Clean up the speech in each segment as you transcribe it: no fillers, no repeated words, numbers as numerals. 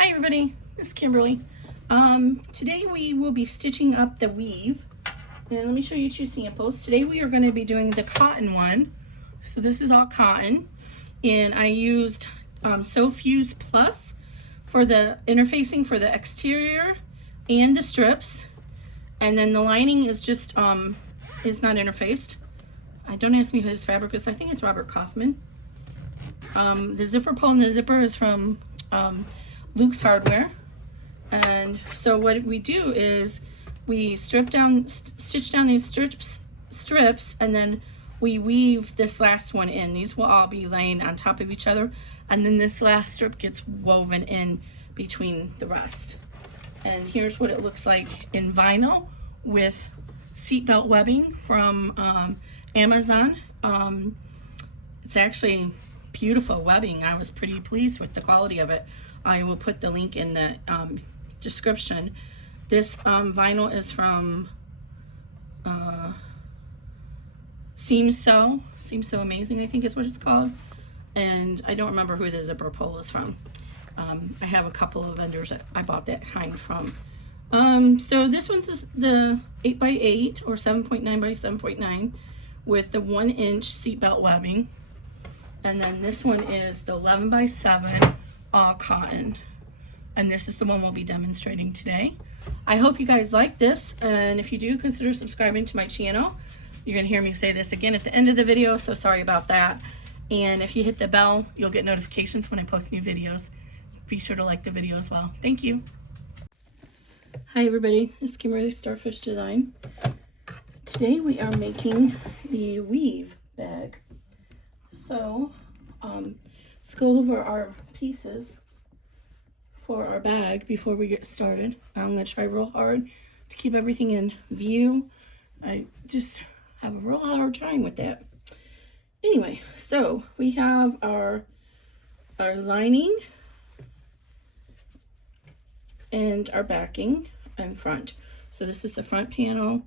Hi everybody, this is Kimberly. Today we will be stitching up the weave, and let me show you two samples. Today we are going to be doing the cotton one. So this is all cotton, and I used Sewfuse Plus for the interfacing for the exterior and the strips, and then the lining is just is not interfaced. Don't ask me who this fabric is. I think it's Robert Kaufman. The zipper pull and the zipper is from Luxe Hardware. And so what we do is we stitch down these strips, and then we weave this last one in. These will all be laying on top of each other, and then this last strip gets woven in between the rest. And here's what it looks like in vinyl with seatbelt webbing from Amazon. It's actually beautiful webbing. I was pretty pleased with the quality of it. I will put the link in the description. This vinyl is from Seems So Amazing, I think is what it's called. And I don't remember who the zipper pull is from. I have a couple of vendors that I bought that kind from. So this one's the 8x8 or 7.9 by 7.9 with the 1-inch seatbelt webbing. And then this one is the 11 by 7 all cotton. And this is the one we'll be demonstrating today. I hope you guys like this, and if you do, consider subscribing to my channel. You're gonna hear me say this again at the end of the video, so sorry about that. And if you hit the bell, you'll get notifications when I post new videos. Be sure to like the video as well. Thank you. Hi everybody, this is Kimberly Starfish Design. Today we are making the weave bag. So let's go over our pieces for our bag before we get started. I'm going to try real hard to keep everything in view. I just have a real hard time with that. Anyway, so we have our lining and our backing and front. So this is the front panel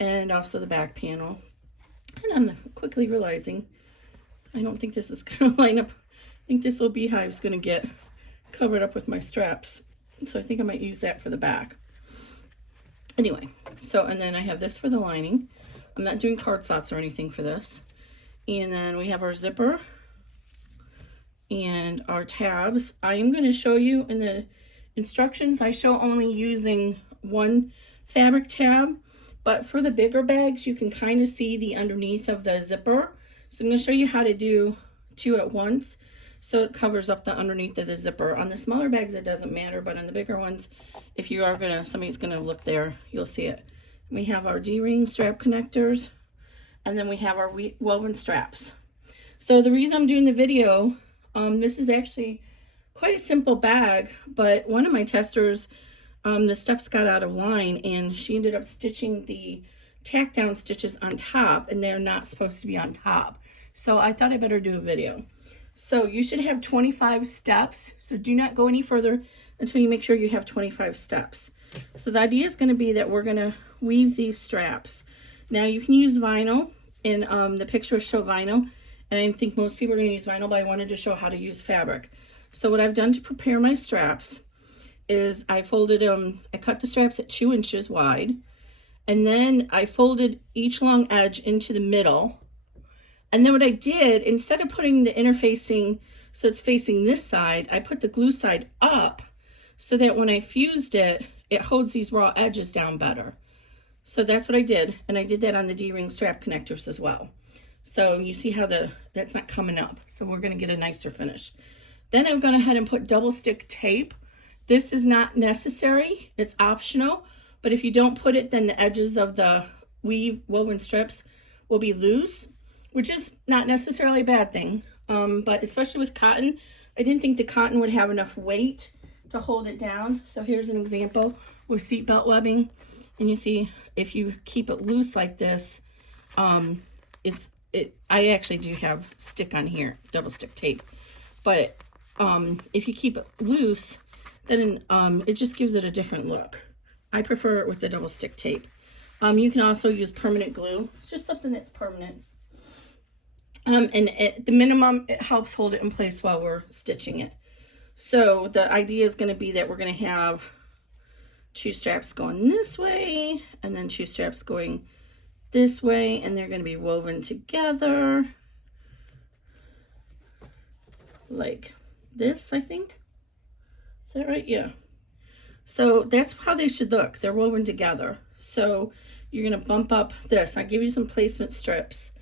and also the back panel. And I'm quickly realizing I don't think this is going to line up. I think this little beehive is going to get covered up with my straps. So I think I might use that for the back. Anyway, so, and then I have this for the lining. I'm not doing card slots or anything for this. And then we have our zipper and our tabs. I am going to show you in the instructions, I show only using one fabric tab. But for the bigger bags, you can kind of see the underneath of the zipper. So I'm going to show you how to do two at once, so it covers up the underneath of the zipper. On the smaller bags, it doesn't matter, but on the bigger ones, if you are somebody's gonna look there, you'll see it. We have our D-ring strap connectors, and then we have our woven straps. So the reason I'm doing the video, this is actually quite a simple bag, but one of my testers, the steps got out of line, and she ended up stitching the tack down stitches on top, and they're not supposed to be on top. So I thought I better do a video. So you should have 25 steps. So do not go any further until you make sure you have 25 steps. So the idea is going to be that we're going to weave these straps. Now you can use vinyl, and the pictures show vinyl, and I think most people are going to use vinyl, but I wanted to show how to use fabric. So what I've done to prepare my straps is I folded them, I cut the straps at 2 inches wide, and then I folded each long edge into the middle. And then what I did, instead of putting the interfacing so it's facing this side, I put the glue side up so that when I fused it, it holds these raw edges down better. So that's what I did, and I did that on the D-ring strap connectors as well. So you see how that's not coming up, so we're going to get a nicer finish. Then I've gone ahead and put double stick tape. This is not necessary, it's optional, but if you don't put it, then the edges of the woven strips will be loose, which is not necessarily a bad thing, but especially with cotton, I didn't think the cotton would have enough weight to hold it down. So here's an example with seatbelt webbing, and you see if you keep it loose like this, I actually do have stick on here, double stick tape, but if you keep it loose, then it just gives it a different look. I prefer it with the double stick tape. You can also use permanent glue. It's just something that's permanent. And at the minimum, it helps hold it in place while we're stitching it. So the idea is going to be that we're going to have 2 straps going this way and then 2 straps going this way, and they're going to be woven together like this, I think. Is that right? Yeah. So that's how they should look. They're woven together. So you're going to bump up this. I'll give you some placement strips,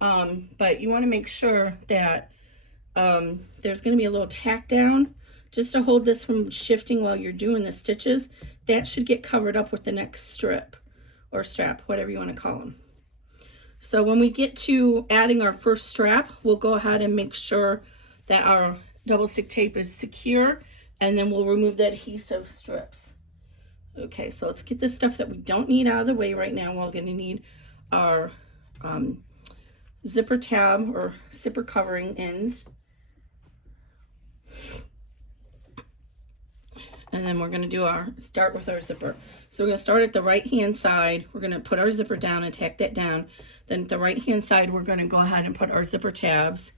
but you want to make sure that there's going to be a little tack down just to hold this from shifting while you're doing the stitches. That should get covered up with the next strip or strap, whatever you want to call them. So when we get to adding our first strap, we'll go ahead and make sure that our double stick tape is secure, and then we'll remove the adhesive strips. Okay, so let's get the stuff that we don't need out of the way right now. We're going to need our zipper tab or zipper covering ends. And then we're going to start with our zipper. So we're going to start at the right hand side. We're going to put our zipper down and tack that down. Then at the right hand side, we're going to go ahead and put our zipper tabs.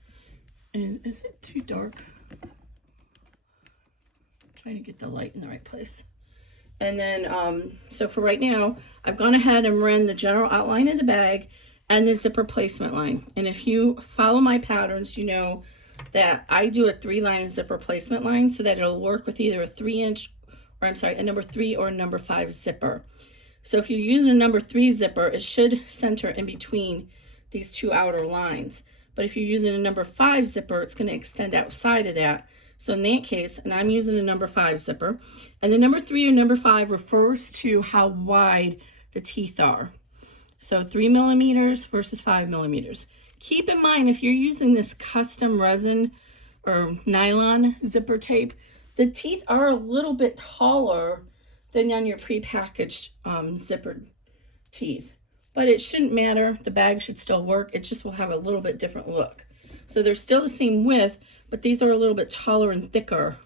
And is it too dark? I'm trying to get the light in the right place. And then, so for right now, I've gone ahead and run the general outline of the bag and the zipper placement line. And if you follow my patterns, you know that I do a 3-line zipper placement line so that it'll work with either a 3-inch, or I'm sorry, a number 3 or a number 5 zipper. So if you're using a number 3 zipper, it should center in between these 2 outer lines. But if you're using a number 5 zipper, it's going to extend outside of that. So in that case, and I'm using a number 5 zipper, and the number 3 or number 5 refers to how wide the teeth are. So 3 millimeters versus 5 millimeters. Keep in mind, if you're using this custom resin or nylon zipper tape, the teeth are a little bit taller than on your prepackaged zippered teeth. But it shouldn't matter. The bag should still work. It just will have a little bit different look. So they're still the same width, but these are a little bit taller and thicker.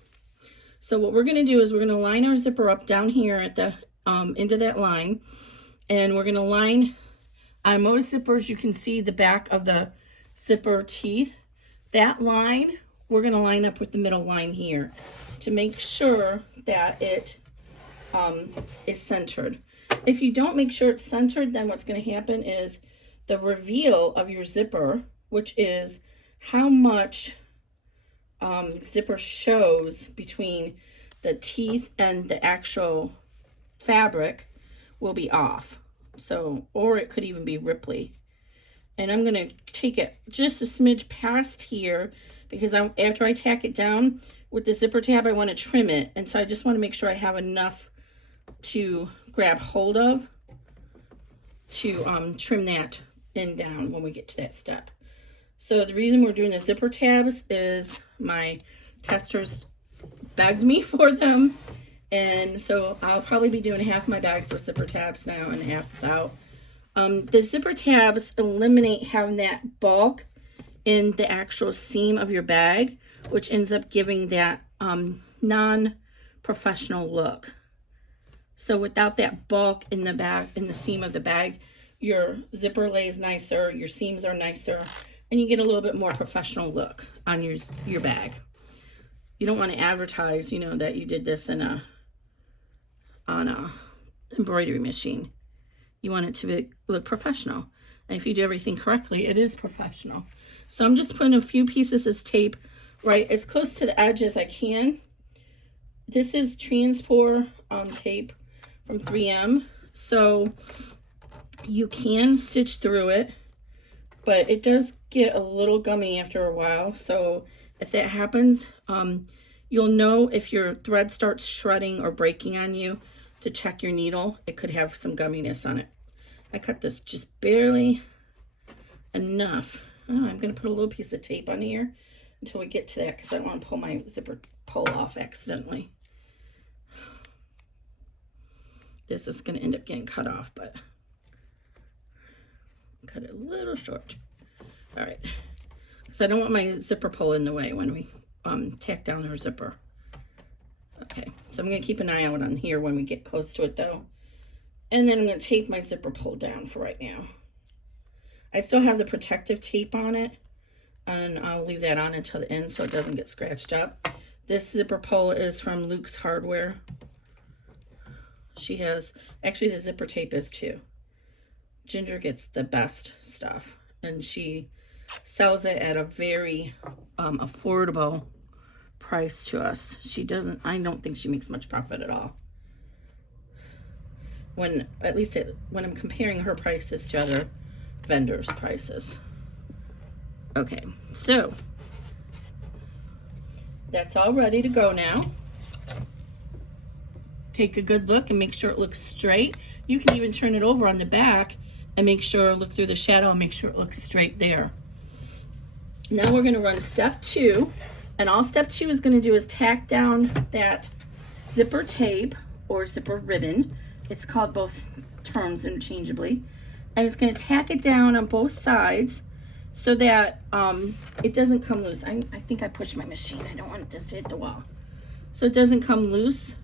So what we're going to do is we're going to line our zipper up down here at the end of that line. And we're going to line, on most zippers, you can see the back of the zipper teeth. That line, we're going to line up with the middle line here to make sure that it is centered. If you don't make sure it's centered, then what's going to happen is the reveal of your zipper, which is how much zipper shows between the teeth and the actual fabric, will be off. So, or it could even be ripply. And I'm going to take it just a smidge past here because after I tack it down with the zipper tab, I want to trim it. And so I just want to make sure I have enough to grab hold of to trim that end down when we get to that step. So the reason we're doing the zipper tabs is my testers begged me for them. And so I'll probably be doing half my bags with zipper tabs now and half without. The zipper tabs eliminate having that bulk in the actual seam of your bag, which ends up giving that non-professional look. So without that bulk in the bag, in the seam of the bag, your zipper lays nicer, your seams are nicer, and you get a little bit more professional look on your bag. You don't want to advertise, you know, that you did this on a embroidery machine. You want it to look professional. And if you do everything correctly, it is professional. So I'm just putting a few pieces of tape right as close to the edge as I can. This is transport tape from 3M. So you can stitch through it, but it does get a little gummy after a while. So if that happens, you'll know if your thread starts shredding or breaking on you to check your needle. It could have some gumminess on it. I cut this just barely enough. Oh, I'm going to put a little piece of tape on here until we get to that because I don't want to pull my zipper pull off accidentally. This is going to end up getting cut off, but cut it a little short. All right. So I don't want my zipper pull in the way when we tack down our zipper. Okay, so I'm going to keep an eye out on here when we get close to it though. And then I'm going to tape my zipper pull down for right now. I still have the protective tape on it, and I'll leave that on until the end so it doesn't get scratched up. This zipper pull is from Luxe Hardware. She has, actually the zipper tape is too. Ginger gets the best stuff, and she sells it at a very affordable price to us. She doesn't, I don't think she makes much profit at all. When, at least when I'm comparing her prices to other vendors' prices. Okay, so that's all ready to go now. Take a good look and make sure it looks straight. You can even turn it over on the back and make sure, look through the shadow and make sure it looks straight there. Now we're gonna run step 2, and all step 2 is gonna do is tack down that zipper tape or zipper ribbon. It's called both terms interchangeably. And it's gonna tack it down on both sides so that it doesn't come loose. I think I pushed my machine. I don't want this to hit the wall. So it doesn't come loose.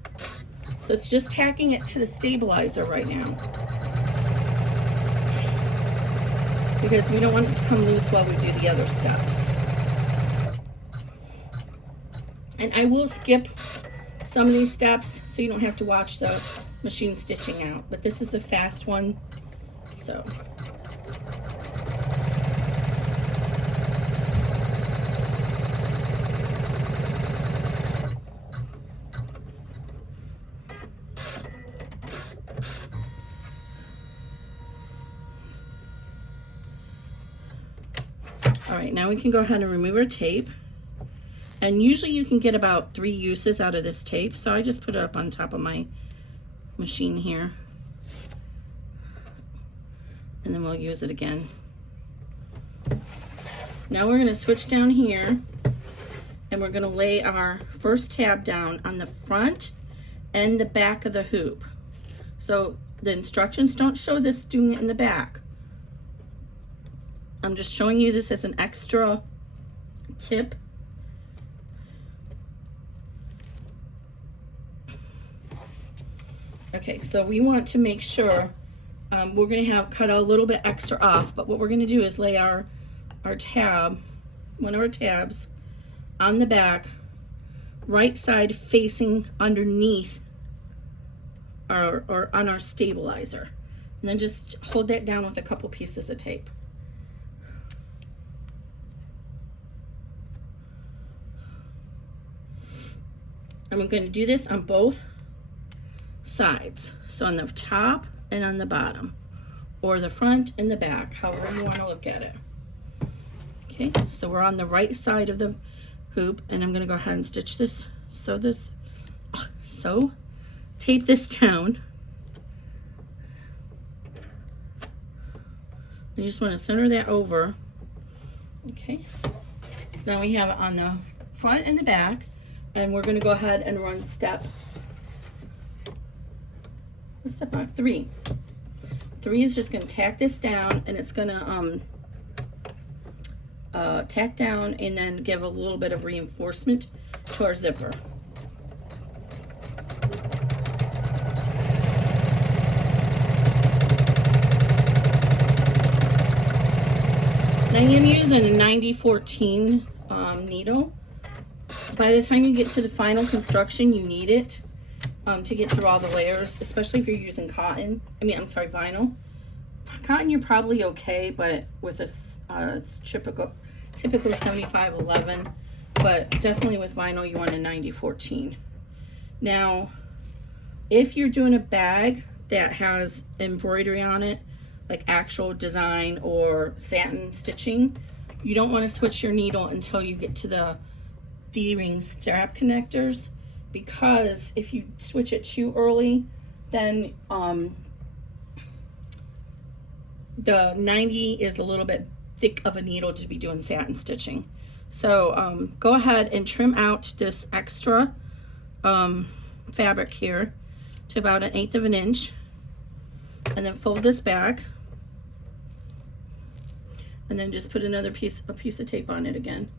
So it's just tacking it to the stabilizer right now, because we don't want it to come loose while we do the other steps. And I will skip some of these steps so you don't have to watch the machine stitching out, but this is a fast one, so. All right, now we can go ahead and remove our tape. And usually you can get about 3 uses out of this tape, so I just put it up on top of my machine here. And then we'll use it again. Now we're gonna switch down here, and we're gonna lay our first tab down on the front and the back of the hoop. So the instructions don't show this doing it in the back. I'm just showing you this as an extra tip. Okay, so we want to make sure we're going to have cut a little bit extra off, but what we're going to do is lay our tab, one of our tabs, on the back, right side facing underneath or on our stabilizer. And then just hold that down with a couple pieces of tape. And we're going to do this on both sides, so on the top and on the bottom, or the front and the back, however you want to look at it. Okay, so we're on the right side of the hoop, and I'm going to go ahead and stitch this, tape this down. You just want to center that over. Okay, so now we have it on the front and the back, and we're going to go ahead and run step 3. 3 is just going to tack this down, and it's going to tack down and then give a little bit of reinforcement to our zipper. And I am using a 9014 needle. By the time you get to the final construction, you need it to get through all the layers, especially if you're using cotton. Vinyl. Cotton, you're probably okay, but with a typical 7511, but definitely with vinyl, you want a 9014. Now, if you're doing a bag that has embroidery on it, like actual design or satin stitching, you don't want to switch your needle until you get to the D-ring strap connectors, because if you switch it too early, then the 90 is a little bit thick of a needle to be doing satin stitching. So go ahead and trim out this extra fabric here to about 1/8 of an inch, and then fold this back, and then just put a piece of tape on it again.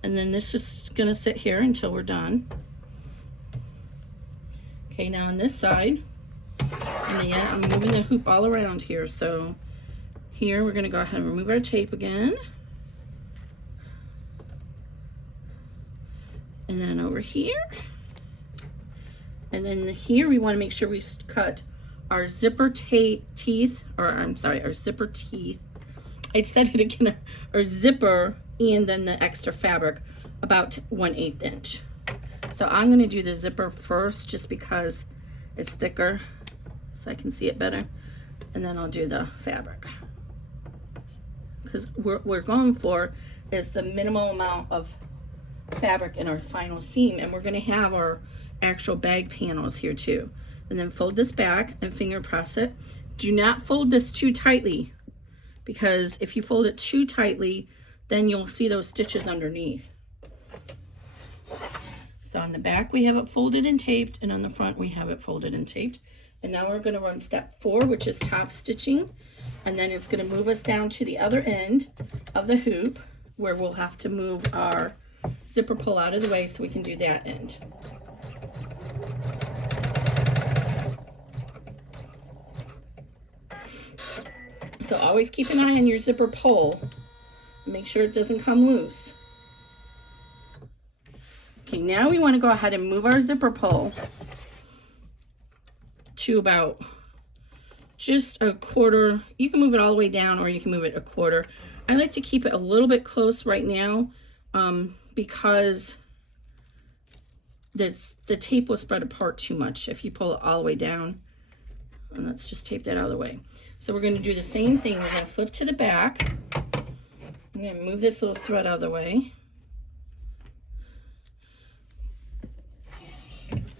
And then this is gonna sit here until we're done. Okay, now on this side, and yeah, I'm moving the hoop all around here. So here we're gonna go ahead and remove our tape again. And And then over here. And then here we want to make sure we cut our zipper teeth, or I'm sorry, our zipper teeth. I said it again, our zipper, and then the extra fabric about 1/8 inch. So I'm going to do the zipper first just because it's thicker so I can see it better. And then I'll do the fabric. Because what we're going for is the minimal amount of fabric in our final seam, and we're going to have our actual bag panels here too. And then fold this back and finger press it. Do not fold this too tightly, because if you fold it too tightly, then you'll see those stitches underneath. So on the back we have it folded and taped, and on the front we have it folded and taped. And now we're going to run step 4, which is top stitching, and then it's going to move us down to the other end of the hoop where we'll have to move our zipper pull out of the way so we can do that end. So always keep an eye on your zipper pull. Make sure it doesn't come loose. Okay, now we want to go ahead and move our zipper pull to about just a quarter. You can move it all the way down, or you can move it a quarter. I like to keep it a little bit close right now because the tape will spread apart too much if you pull it all the way down. And let's just tape that out of the way. So we're going to do the same thing. We're going to flip to the back. I'm going to move this little thread out of the way.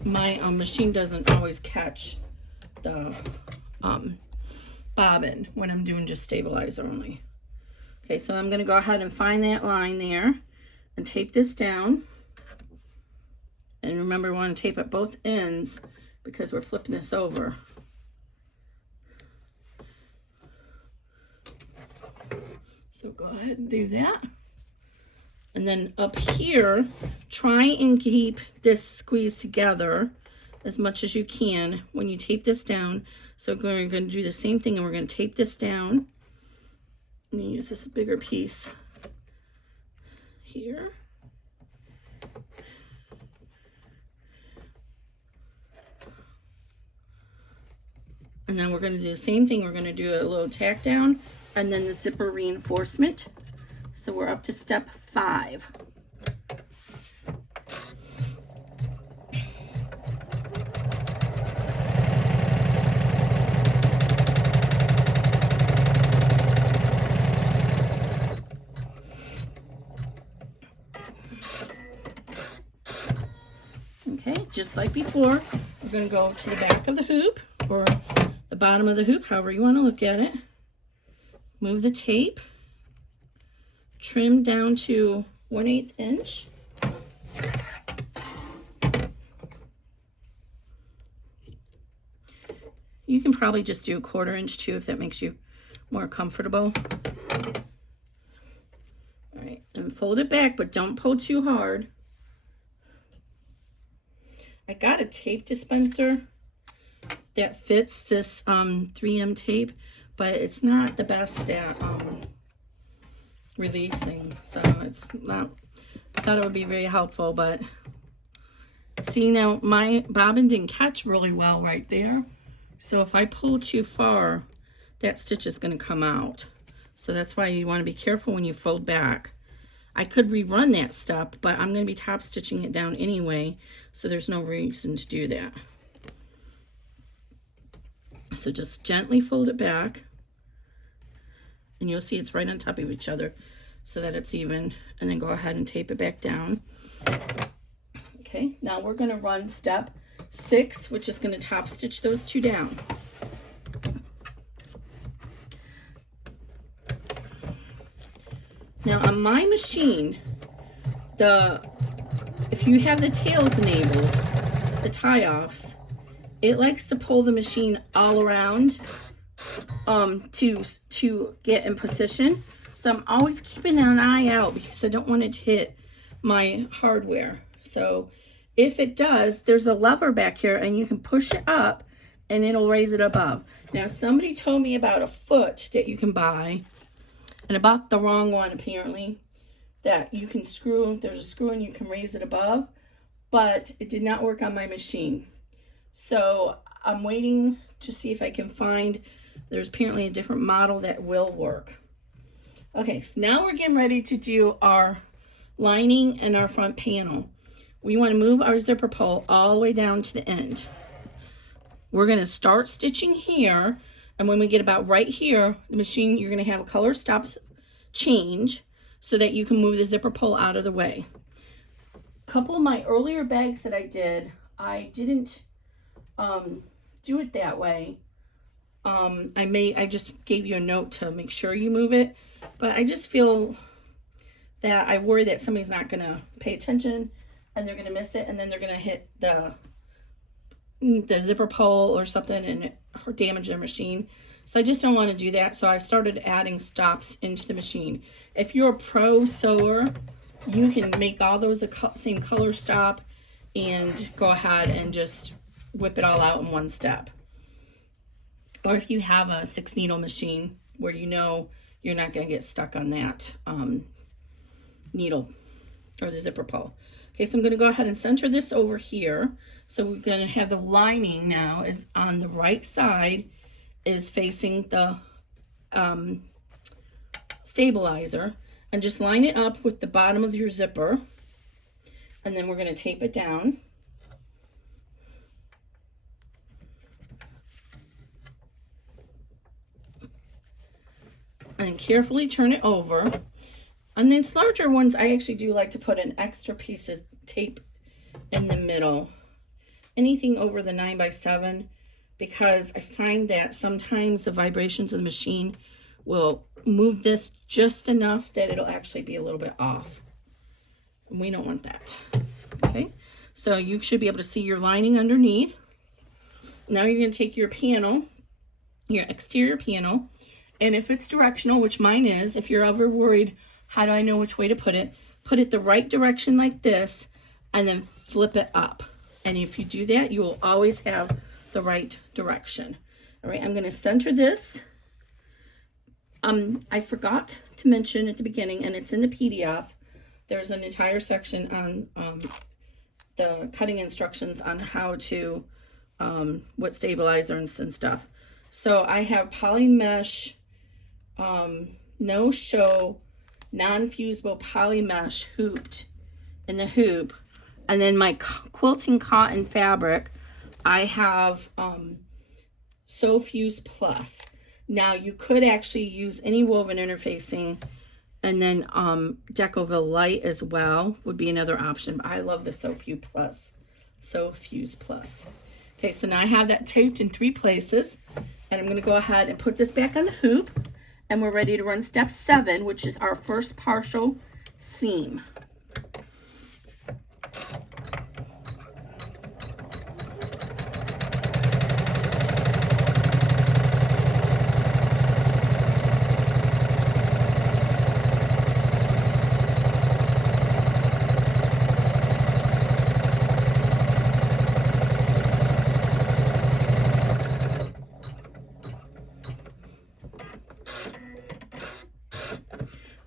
My machine doesn't always catch the bobbin when I'm doing just stabilizer only. Okay, so I'm going to go ahead and find that line there and tape this down. And remember, we want to tape at both ends because we're flipping this over. So go ahead and do that. And then up here, try and keep this squeezed together as much as you can when you tape this down. So we're going to do the same thing, and we're going to tape this down. I'm going to use this bigger piece here. And then we're going to do the same thing. We're going to do a little tack down and then the zipper reinforcement. So we're up to step 5. Okay, just like before, we're going to go to the back of the hoop, or the bottom of the hoop, however you want to look at it. Move the tape, trim down to 1/8 inch. You can probably just do a 1/4 inch too if that makes you more comfortable. All right, and fold it back, but don't pull too hard. I got a tape dispenser that fits this 3M tape, but it's not the best at releasing, so it's not. I thought it would be very helpful, but see, now my bobbin didn't catch really well right there, so if I pull too far, that stitch is going to come out. So that's why you want to be careful when you fold back. I could rerun that step, but I'm going to be top stitching it down anyway, so there's no reason to do that. So just gently fold it back, and you'll see it's right on top of each other so that it's even, and then go ahead and tape it back down. Okay, now we're going to run step 6, which is going to top stitch those 2 down. Now on my machine, if you have the tails enabled, the tie-offs, it likes to pull the machine all around to get in position. So I'm always keeping an eye out because I don't want it to hit my hardware. So if it does, there's a lever back here and you can push it up and it'll raise it above. Now somebody told me about a foot that you can buy, and about the wrong one apparently, that you can screw, there's a screw and you can raise it above. but it did not work on my machine. So I'm waiting to see if I can find, there's apparently a different model that will work. Okay, so now we're getting ready to do our lining and our front panel. We want to move our zipper pull all the way down to the end. We're going to start stitching here, and when we get about right here, the machine, you're going to have a color stop change so that you can move the zipper pull out of the way. A couple of my earlier bags that I did, I didn't do it that way. I just gave you a note to make sure you move it, but I just feel that I worry that somebody's not going to pay attention and they're going to miss it, and then they're going to hit the zipper pull or something and damage their machine. So I just don't want to do that. So I started adding stops into the machine. If you're a pro sewer, you can make all those a same color stop and go ahead and just whip it all out in one step. Or if you have a 6 needle machine where you know you're not going to get stuck on that needle or the zipper pull. Okay, so I'm going to go ahead and center this over here. So we're going to have the lining now is on the right side, is facing the stabilizer, and just line it up with the bottom of your zipper, and then we're going to tape it down. And carefully turn it over. On these larger ones, I actually do like to put an extra piece of tape in the middle. Anything over the 9x7, because I find that sometimes the vibrations of the machine will move this just enough that it'll actually be a little bit off. And we don't want that. Okay, so you should be able to see your lining underneath. Now you're going to take your panel, your exterior panel, and if it's directional, which mine is, if you're ever worried, how do I know which way to put it the right direction like this, and then flip it up. And if you do that, you will always have the right direction. All right, I'm going to center this. I forgot to mention at the beginning, and it's in the PDF, there's an entire section on the cutting instructions on how to, what stabilizers and stuff. So I have poly mesh, no show, non-fusible poly mesh hooped in the hoop. And then my quilting cotton fabric, I have Sewfuse Plus. Now you could actually use any woven interfacing, and then Decoville Light as well would be another option. But I love the Sewfuse Plus. Sewfuse Plus. Okay, so now I have that taped in 3 places, and I'm going to go ahead and put this back on the hoop, and we're ready to run step 7, which is our first partial seam.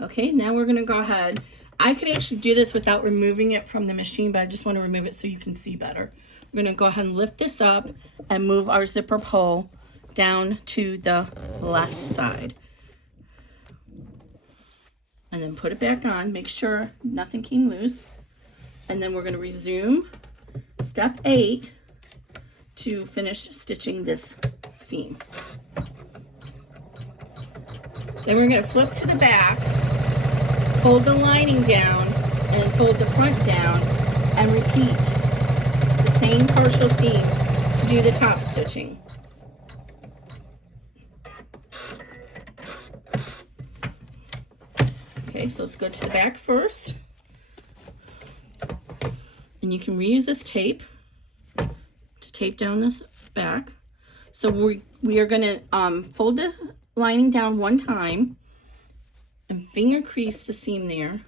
Okay, now we're going to go ahead. I could actually do this without removing it from the machine, but I just want to remove it so you can see better. We're going to go ahead and lift this up and move our zipper pull down to the left side. And then put it back on. Make sure nothing came loose. And then we're going to resume step 8 to finish stitching this seam. Then we're going to flip to the back, fold the lining down, and fold the front down, and repeat the same partial seams to do the top stitching. Okay, so let's go to the back first. And you can reuse this tape to tape down this back. So we are going to fold the lining down one time and finger crease the seam there.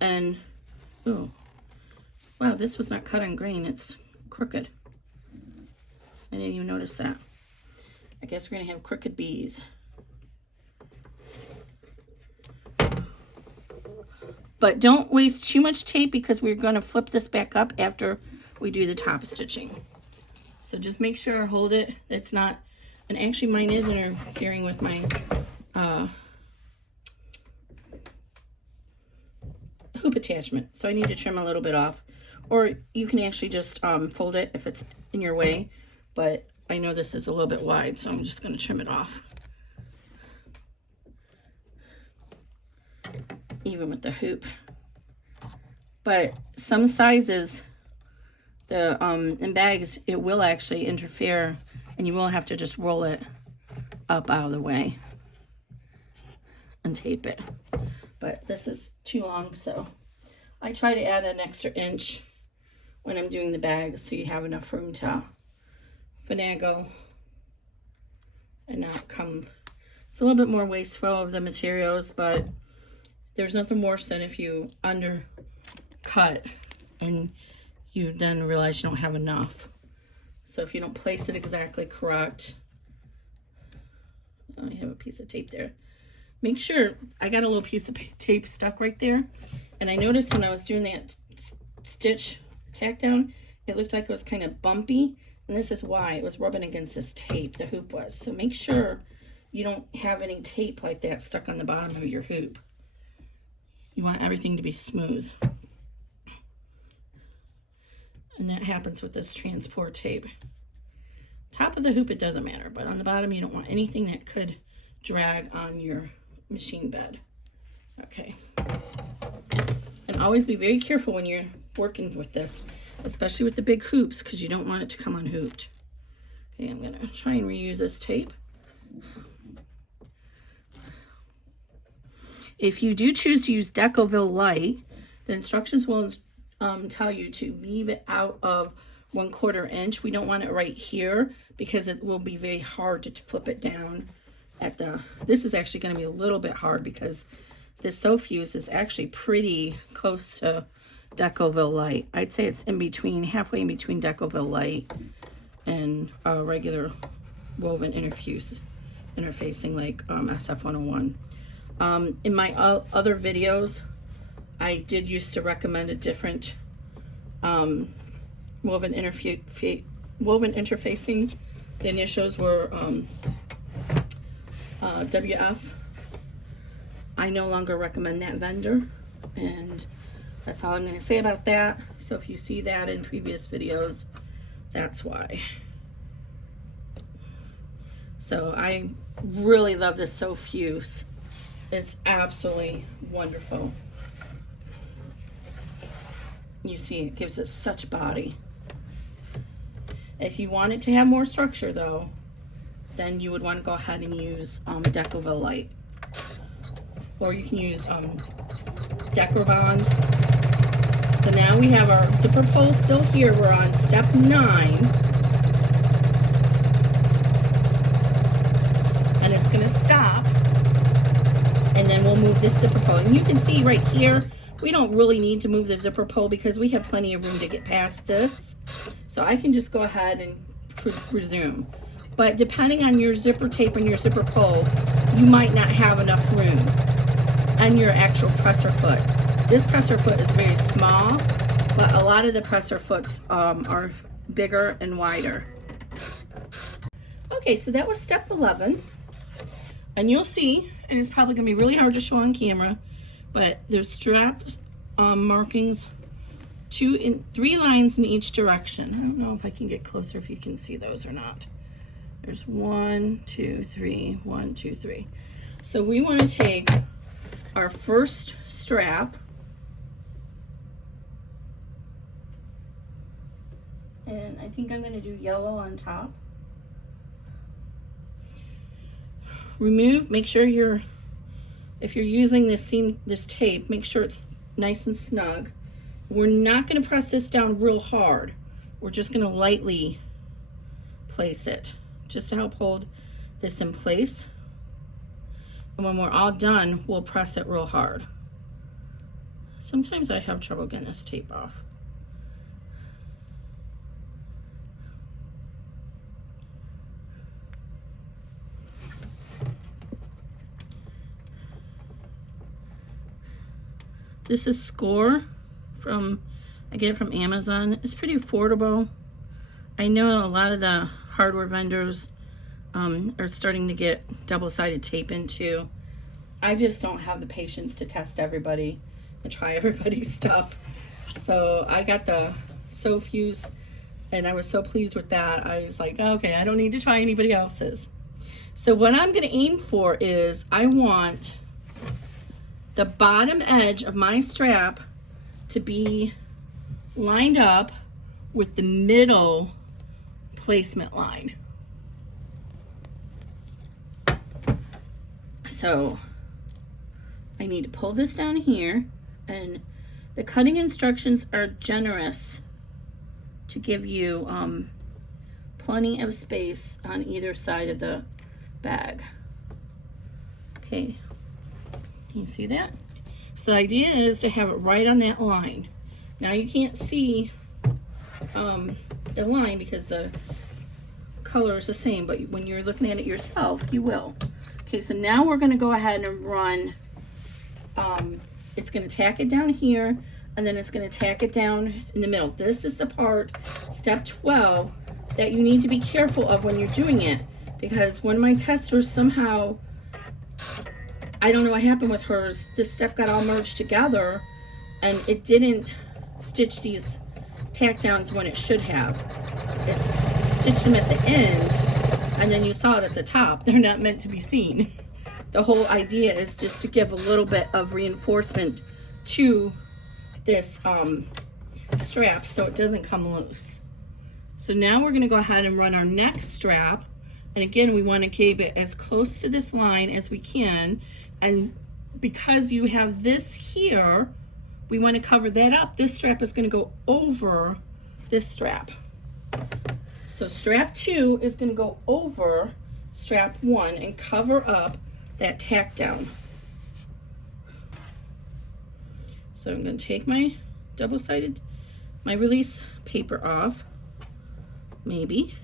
And, oh, wow, this was not cut on grain. It's crooked. I didn't even notice that. I guess we're going to have crooked bees. But don't waste too much tape because we're going to flip this back up after we do the top stitching. So just make sure I hold it. It's not, and actually mine is interfering with my hoop attachment. So I need to trim a little bit off. Or you can actually just fold it if it's in your way. But I know this is a little bit wide, so I'm just going to trim it off. Even with the hoop. But some sizes, in bags, it will actually interfere, and you will have to just roll it up out of the way and tape it. But this is too long, so I try to add an extra inch when I'm doing the bags so you have enough room to finagle and not come. It's a little bit more wasteful of the materials, but there's nothing worse than if you undercut and you then realize you don't have enough. So if you don't place it exactly correct, I have a piece of tape there. Make sure, I got a little piece of tape stuck right there, and I noticed when I was doing that stitch tack down, it looked like it was kind of bumpy, and this is why. It was rubbing against this tape, the hoop was. So make sure you don't have any tape like that stuck on the bottom of your hoop. You want everything to be smooth. And that happens with this transport tape. Top of the hoop, it doesn't matter, but on the bottom, you don't want anything that could drag on your machine bed. Okay. And always be very careful when you're working with this, especially with the big hoops, because you don't want it to come unhooped. Okay, I'm gonna try and reuse this tape. If you do choose to use Decoville Light, the instructions will tell you to leave it out of 1/4 inch. We don't want it right here because it will be very hard to flip it down at the, this is actually going to be a little bit hard because this Sewfuse is actually pretty close to Decoville Light. I'd say it's in between, halfway in between Decoville Light and a regular woven interfacing like SF101. In my other videos, I did used to recommend a different woven interfacing. The initials were WF. I no longer recommend that vendor, and that's all I'm going to say about that. So if you see that in previous videos, that's why. So I really love this Sewfuse. It's absolutely wonderful. You see, it gives it such body. If you want it to have more structure, though, then you would want to go ahead and use Decoville Light. Or you can use Decarbond. So now we have our zipper pull still here. We're on step 9. And it's going to stop. And then we'll move this zipper pull. And you can see right here, we don't really need to move the zipper pull because we have plenty of room to get past this. So I can just go ahead and resume. But depending on your zipper tape and your zipper pull, you might not have enough room on your actual presser foot. This presser foot is very small, but a lot of the presser foots are bigger and wider. Okay, so that was step 11. And you'll see, and it's probably going to be really hard to show on camera, but there's strap markings, 3 lines in each direction. I don't know if I can get closer if you can see those or not. There's 1, 2, 3, 1, 2, 3. So we want to take our first strap and I think I'm going to do yellow on top. Remove, make sure if you're using this tape, make sure it's nice and snug. We're not going to press this down real hard. We're just going to lightly place it just to help hold this in place. And when we're all done, we'll press it real hard. Sometimes I have trouble getting this tape off. This is Score from, I get it from Amazon. It's pretty affordable. I know a lot of the hardware vendors are starting to get double-sided tape into. I just don't have the patience to test everybody and try everybody's stuff. So I got the Sewfuse and I was so pleased with that. I was like, okay, I don't need to try anybody else's. So what I'm gonna aim for is I want the bottom edge of my strap to be lined up with the middle placement line. So I need to pull this down here, and the cutting instructions are generous to give you plenty of space on either side of the bag. Okay, can you see that? So the idea is to have it right on that line. Now you can't see the line because the color is the same, but when you're looking at it yourself, you will. Okay, so now we're gonna go ahead and run, it's gonna tack it down here, and then it's gonna tack it down in the middle. This is the part, step 12, that you need to be careful of when you're doing it, because one of my testers somehow, I don't know what happened with hers, this step got all merged together, and it didn't stitch these tack downs when it should have. It stitched them at the end, and then you saw it at the top. They're not meant to be seen. The whole idea is just to give a little bit of reinforcement to this strap so it doesn't come loose. So now we're gonna go ahead and run our next strap. And again, we wanna keep it as close to this line as we can. And because you have this here, we wanna cover that up. This strap is gonna go over this strap. So strap 2 is gonna go over strap 1 and cover up that tack down. So I'm gonna take my double-sided, my release paper off, maybe.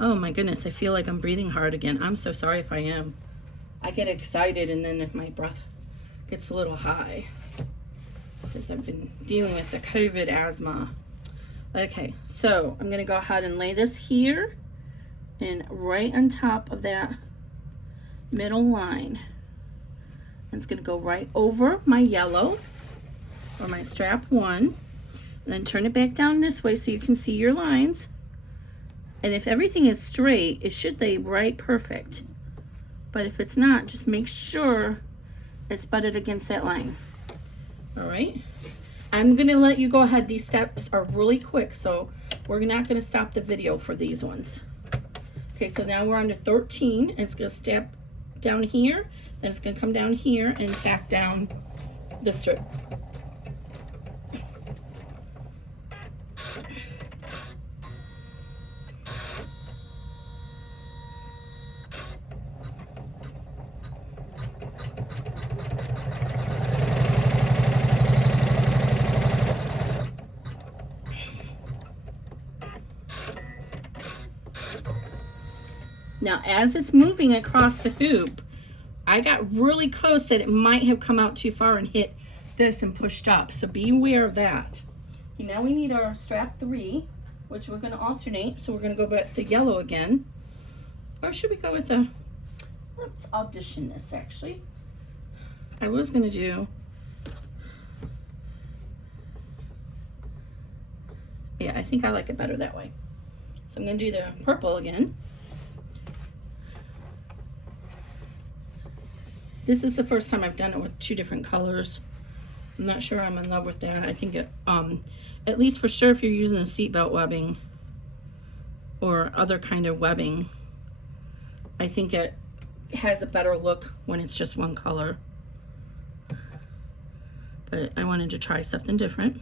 Oh my goodness, I feel like I'm breathing hard again. I'm so sorry if I am. I get excited and then if my breath gets a little high because I've been dealing with the COVID asthma. Okay, so I'm gonna go ahead and lay this here and right on top of that middle line. And it's gonna go right over my yellow or my strap 1, and then turn it back down this way so you can see your lines. And if everything is straight, it should lay right perfect. But if it's not, just make sure it's butted against that line. All right, I'm gonna let you go ahead. These steps are really quick, so we're not gonna stop the video for these ones. Okay, so now we're on to 13, and it's gonna step down here, then it's gonna come down here and tack down the strip. Now, as it's moving across the hoop, I got really close that it might have come out too far and hit this and pushed up. So be aware of that. Okay, now we need our strap 3, which we're going to alternate. So we're going to go with the yellow again. Or should we go with the, let's audition this actually. I was going to do, yeah, I think I like it better that way. So I'm going to do the purple again. This is the first time I've done it with 2 different colors. I'm not sure I'm in love with that. I think it, at least for sure if you're using the seatbelt webbing or other kind of webbing, I think it has a better look when it's just one color. But I wanted to try something different.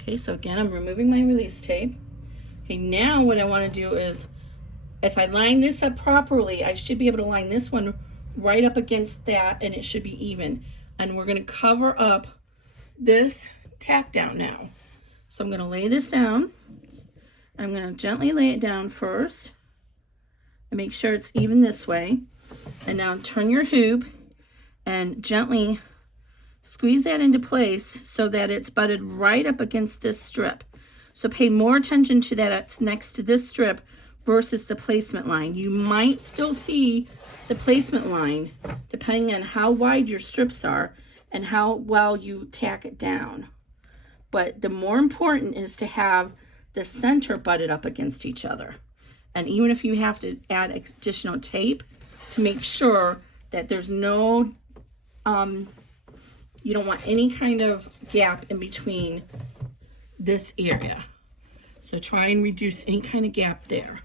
Okay, so again, I'm removing my release tape. Okay, now what I want to do is, if I line this up properly, I should be able to line this one right up against that and it should be even. And we're going to cover up this tack down now. So I'm going to lay this down. I'm going to gently lay it down first and make sure it's even this way. And now turn your hoop and gently squeeze that into place so that it's butted right up against this strip. So pay more attention to that it's next to this strip versus the placement line. You might still see the placement line depending on how wide your strips are and how well you tack it down. But the more important is to have the center butted up against each other. And even if you have to add additional tape to make sure that there's no, you don't want any kind of gap in between this area. So try and reduce any kind of gap there.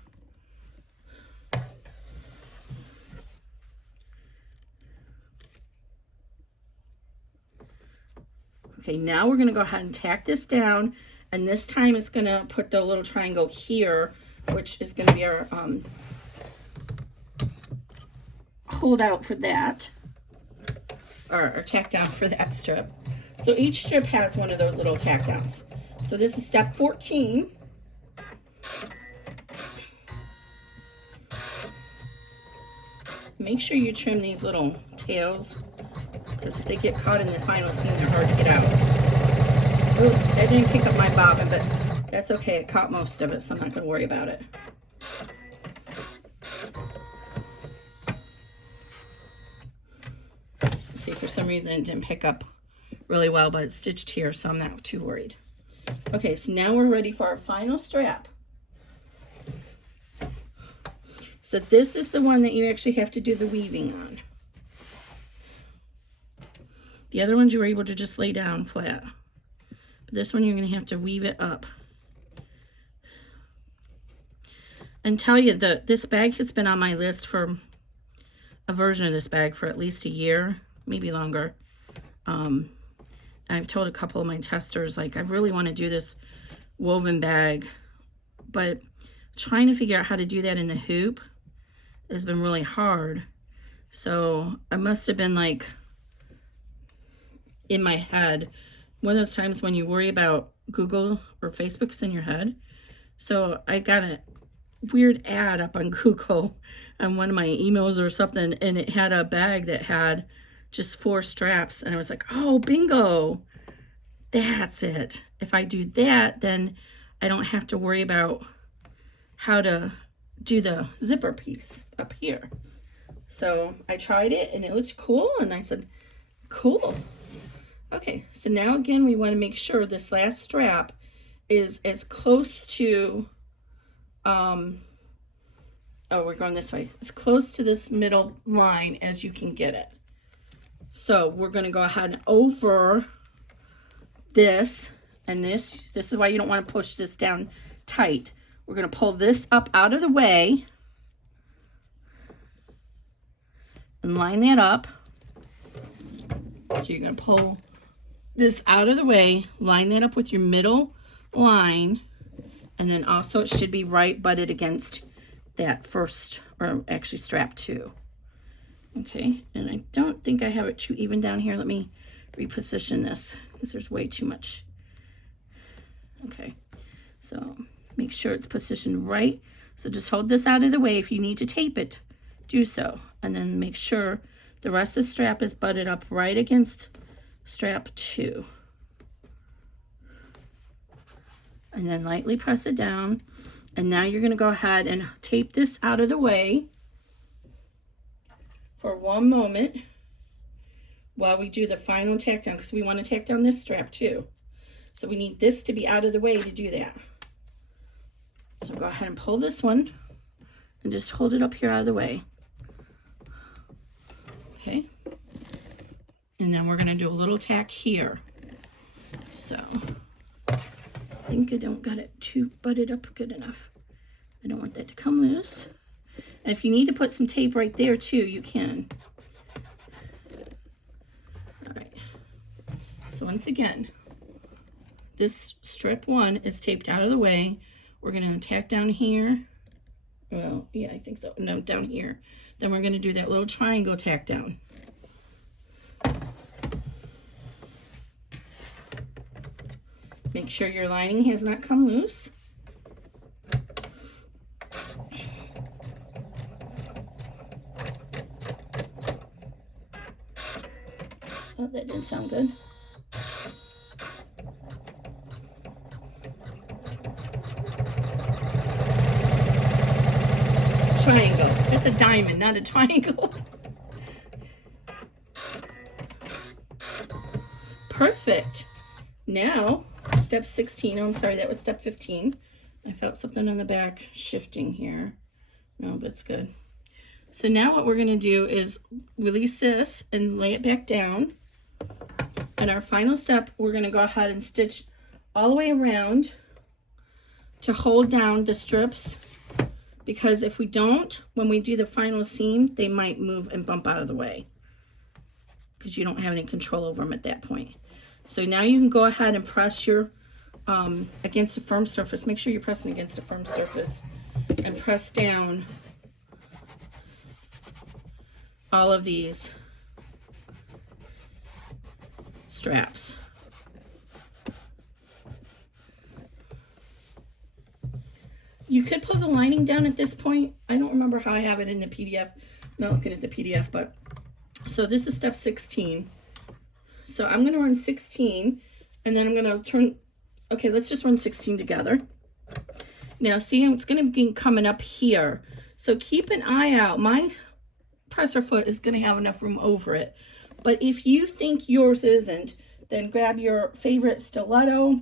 Okay, now we're going to go ahead and tack this down, and this time it's going to put the little triangle here, which is going to be our hold out for that, or tack down for that strip. So each strip has one of those little tack downs. So this is step 14. Make sure you trim these little tails, because if they get caught in the final seam, they're hard to get out. Oops, I didn't pick up my bobbin, but that's okay. It caught most of it, so I'm not going to worry about it. See, for some reason it didn't pick up really well, but it's stitched here, so I'm not too worried. Okay, so now we're ready for our final strap. So this is the one that you actually have to do the weaving on. The other ones you were able to just lay down flat. But this one you're going to have to weave it up. And tell you that this bag has been on my list for a version of this bag for at least a year, maybe longer. I've told a couple of my testers, like, I really want to do this woven bag, but trying to figure out how to do that in the hoop has been really hard. So I must have been like in my head, one of those times when you worry about Google or Facebook's in your head. So I got a weird ad up on Google on one of my emails or something, and it had a bag that had just 4 straps, and I was like, oh, bingo, that's it. If I do that, then I don't have to worry about how to do the zipper piece up here. So I tried it and it looked cool, and I said, cool. Okay, so now again we want to make sure this last strap is as close to we're going this way, as close to this middle line as you can get it. So we're going to go ahead and over this, and this is why you don't want to push this down tight. We're going to pull this up out of the way and line that up. So you're going to pull this out of the way, line that up with your middle line, and then also it should be right butted against that first, or actually strap 2. Okay, and I don't think I have it too even down here. Let me reposition this because there's way too much. Okay, so make sure it's positioned right. So just hold this out of the way. If you need to tape it, do so. And then make sure the rest of the strap is butted up right against strap 2. And then lightly press it down. And now you're going to go ahead and tape this out of the way for 1 moment while we do the final tack down, because we want to tack down this strap too. So we need this to be out of the way to do that. So go ahead and pull this one and just hold it up here out of the way. Okay. And then we're going to do a little tack here. So I think I don't got it too butted up good enough. I don't want that to come loose. And if you need to put some tape right there too, you can. All right. So once again, this strip 1 is taped out of the way. We're going to tack down here. Well, yeah, I think so. No, down here. Then we're going to do that little triangle tack down. Make sure your lining has not come loose. Oh, that didn't sound good. Triangle. It's a diamond, not a triangle. Perfect. Now, step 16. Oh, I'm sorry, that was step 15. I felt something on the back shifting here. No, but it's good. So now what we're going to do is release this and lay it back down. And our final step, we're going to go ahead and stitch all the way around to hold down the strips, because if we don't, when we do the final seam, they might move and bump out of the way because you don't have any control over them at that point. So now you can go ahead and press your against a firm surface. Make sure you're pressing against a firm surface and press down all of these straps. You could pull the lining down at this point. I don't remember how I have it in the PDF. I'm not looking at the PDF, but so this is step 16. So I'm going to run 16 and then I'm going to turn. Okay, let's just run 16 together. Now see, it's going to be coming up here. So keep an eye out. My presser foot is going to have enough room over it. But if you think yours isn't, then grab your favorite stiletto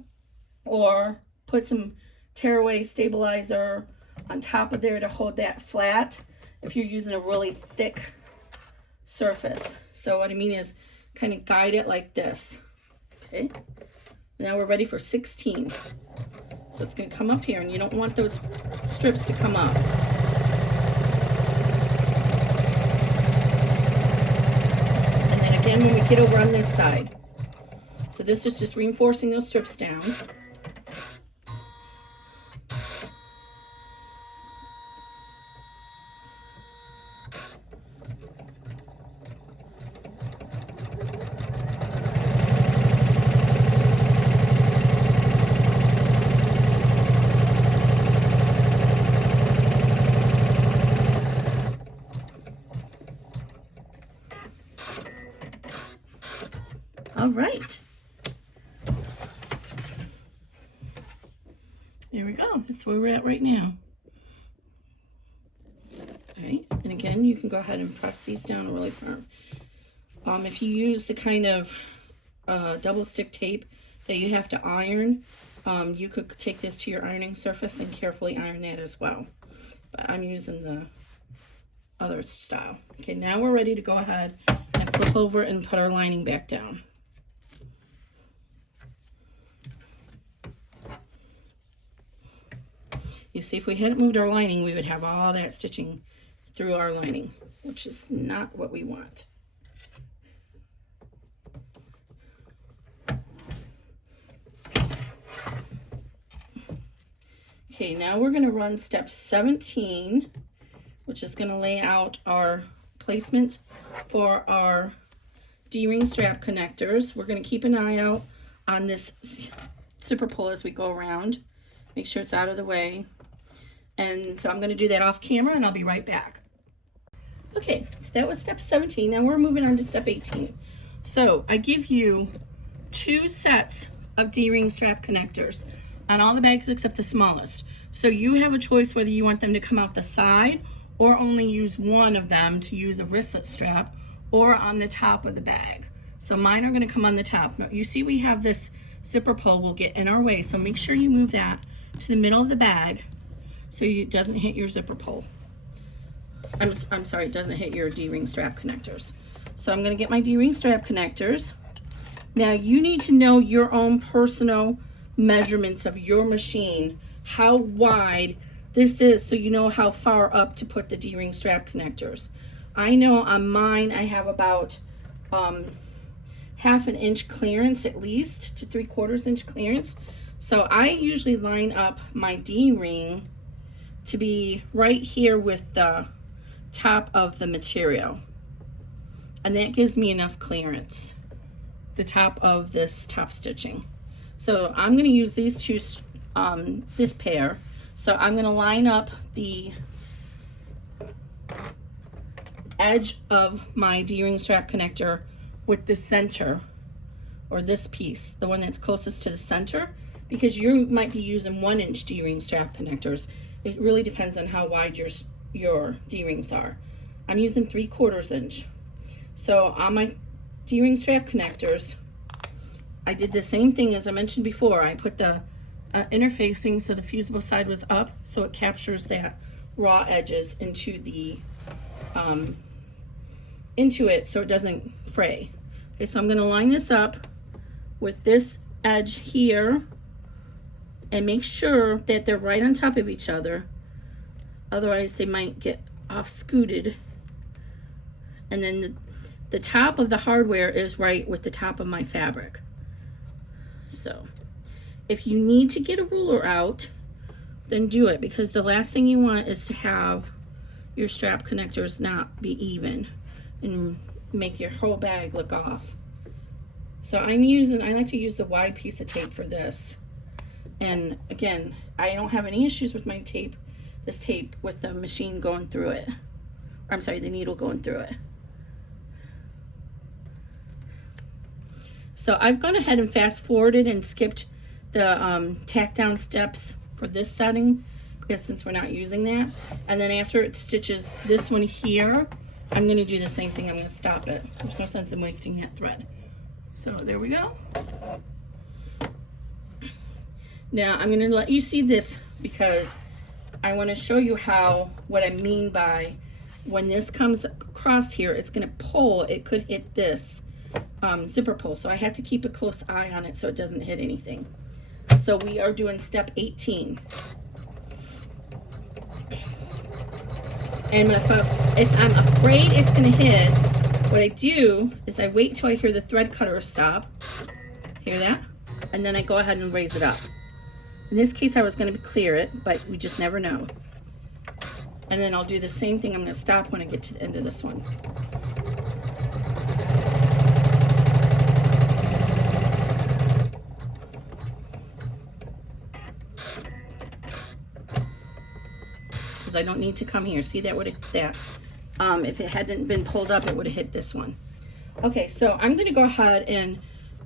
or put some tearaway stabilizer on top of there to hold that flat if you're using a really thick surface. So what I mean is kind of guide it like this. Okay, now we're ready for 16. So it's going to come up here, and you don't want those strips to come up. And then again when we get over on this side. So this is just reinforcing those strips down. All right. There we go. That's where we're at right now. All right. And again, you can go ahead and press these down really firm. If you use the kind of double stick tape that you have to iron, you could take this to your ironing surface and carefully iron that as well. But I'm using the other style. Okay, now we're ready to go ahead and flip over and put our lining back down. You see, if we hadn't moved our lining, we would have all that stitching through our lining, which is not what we want. Okay, now we're going to run step 17, which is going to lay out our placement for our D-ring strap connectors. We're going to keep an eye out on this zipper pull as we go around. Make sure it's out of the way. And so I'm going to do that off camera and I'll be right back. Okay, so that was step 17. Now we're moving on to step 18. So I give you 2 sets of D-ring strap connectors on all the bags except the smallest. So you have a choice whether you want them to come out the side or only use one of them to use a wristlet strap or on the top of the bag. So mine are going to come on the top. Now, you see we have this zipper pull will get in our way, so make sure you move that to the middle of the bag so it doesn't hit your zipper pull. I'm sorry, it doesn't hit your D-ring strap connectors. So I'm going to get my D-ring strap connectors. Now you need to know your own personal measurements of your machine, how wide this is, so you know how far up to put the D-ring strap connectors. I know on mine I have about half an inch clearance at least to 3/4 inch clearance. So I usually line up my D-ring to be right here with the top of the material. And that gives me enough clearance, the top of this top stitching. So I'm going to use these two, this pair. So I'm going to line up the edge of my D-ring strap connector with the center, or this piece, the one that's closest to the center, because you might be using 1-inch D-ring strap connectors. It really depends on how wide your D-rings are. I'm using 3/4 inch. So on my D-ring strap connectors, I did the same thing as I mentioned before. I put the interfacing so the fusible side was up, so it captures that raw edges into the into it so it doesn't fray. Okay, so I'm going to line this up with this edge here and make sure that they're right on top of each other, otherwise they might get off scooted. And then the top of the hardware is right with the top of my fabric. So if you need to get a ruler out, then do it, because the last thing you want is to have your strap connectors not be even and make your whole bag look off. So I like to use the wide piece of tape for this. And again, I don't have any issues with my tape, this tape with the machine going through it. Or I'm sorry, the needle going through it. So I've gone ahead and fast forwarded and skipped the tack down steps for this setting, because since we're not using that. And then after it stitches this one here, I'm going to do the same thing. I'm going to stop it. There's no sense in wasting that thread. So there we go. Now I'm going to let you see this, because I want to show you what I mean by when this comes across here, it's going to pull. It could hit this zipper pull, so I have to keep a close eye on it so it doesn't hit anything. So we are doing step 18. And if I'm afraid it's going to hit, what I do is I wait till I hear the thread cutter stop. Hear that? And then I go ahead and raise it up. In this case, I was going to clear it, but we just never know. And then I'll do the same thing. I'm going to stop when I get to the end of this one. I don't need to come here. See, that would have that. If it hadn't been pulled up, it would have hit this one. Okay, so I'm going to go ahead and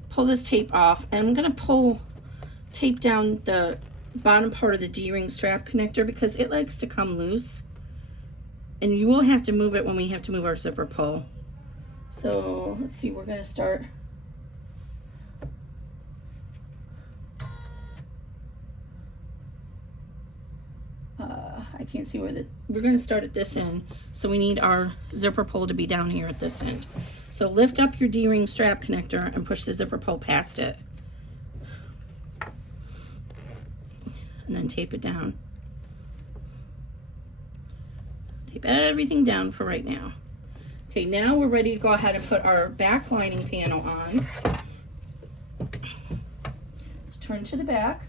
pull this tape off, and I'm going to tape down the bottom part of the D-ring strap connector, because it likes to come loose, and you will have to move it when we have to move our zipper pull. So let's see, we're going to start. I can't see where we're going to start at this end, so we need our zipper pull to be down here at this end. So lift up your D-ring strap connector and push the zipper pull past it, and then tape it down. Tape everything down for right now. Okay, now we're ready to go ahead and put our back lining panel on. Let's turn to the back.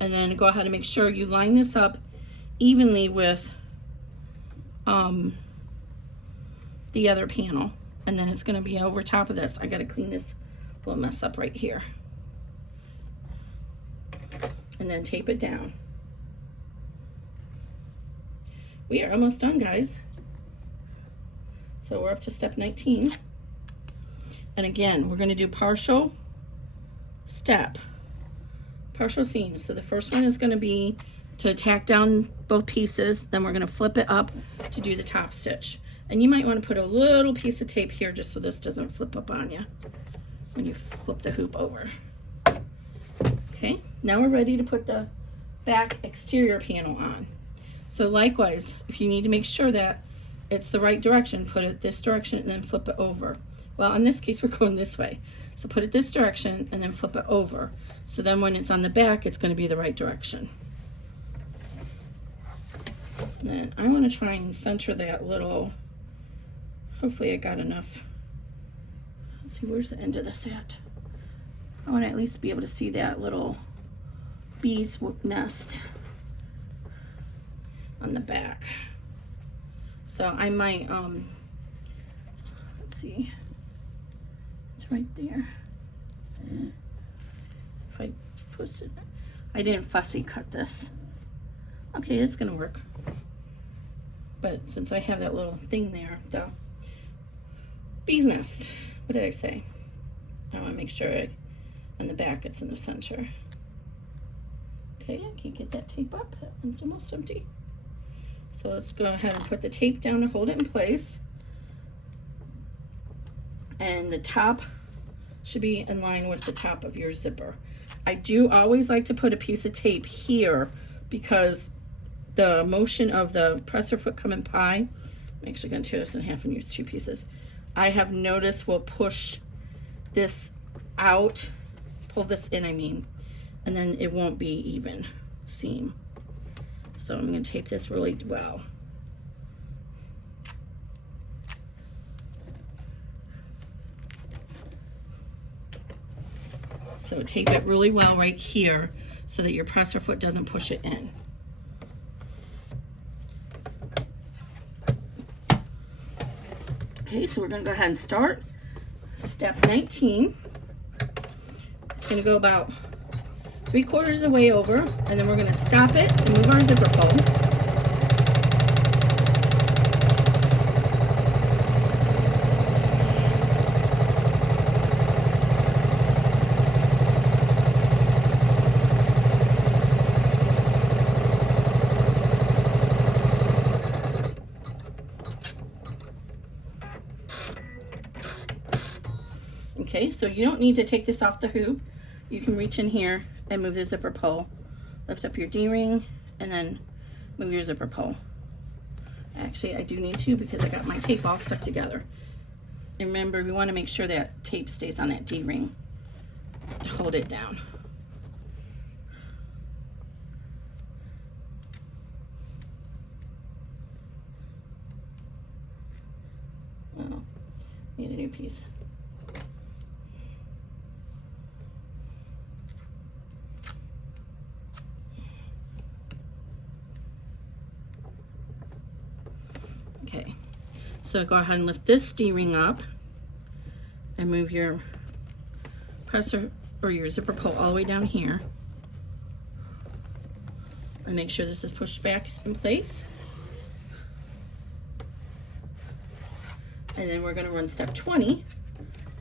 And then go ahead and make sure you line this up evenly with the other panel. And then it's going to be over top of this. I got to clean this little mess up right here. And then tape it down. We are almost done, guys. So we're up to step 19. And again, we're going to do partial step. Partial seams. So the first one is going to be to tack down both pieces, then we're going to flip it up to do the top stitch. And you might want to put a little piece of tape here just so this doesn't flip up on you when you flip the hoop over. Okay, now we're ready to put the back exterior panel on. So likewise, if you need to make sure that it's the right direction, put it this direction and then flip it over. Well, in this case, we're going this way. So put it this direction and then flip it over. So then when it's on the back, it's going to be the right direction. And then I want to try and center that little, hopefully I got enough. Let's see, where's the end of this at? I want to at least be able to see that little bee's nest on the back. So I might, let's see, it's right there. If I push it, I didn't fussy cut this. Okay, it's gonna work. But since I have that little thing there, the bee's nest, what did I say? I wanna make sure on the back it's in the center. Okay, I can't get that tape up, it's almost empty. So let's go ahead and put the tape down to hold it in place. And the top should be in line with the top of your zipper. I do always like to put a piece of tape here because the motion of the presser foot coming pie, I'm actually going to tear this in half and use 2 pieces. I have noticed will push this out, pull this in, I mean, and then it won't be even seam. So I'm going to tape this really well. So tape it really well right here so that your presser foot doesn't push it in. Okay, so we're going to go ahead and start step 19. It's going to go about 3/4 of the way over, and then we're going to stop it and move our zipper pole. Okay, so you don't need to take this off the hoop. You can reach in here and move the zipper pole. Lift up your D-ring and then move your zipper pole. Actually, I do need to because I got my tape all stuck together. And remember, we want to make sure that tape stays on that D-ring to hold it down. Oh, need a new piece. Okay, so go ahead and lift this D-ring up and move your presser or your zipper pole all the way down here. And make sure this is pushed back in place. And then we're going to run step 20,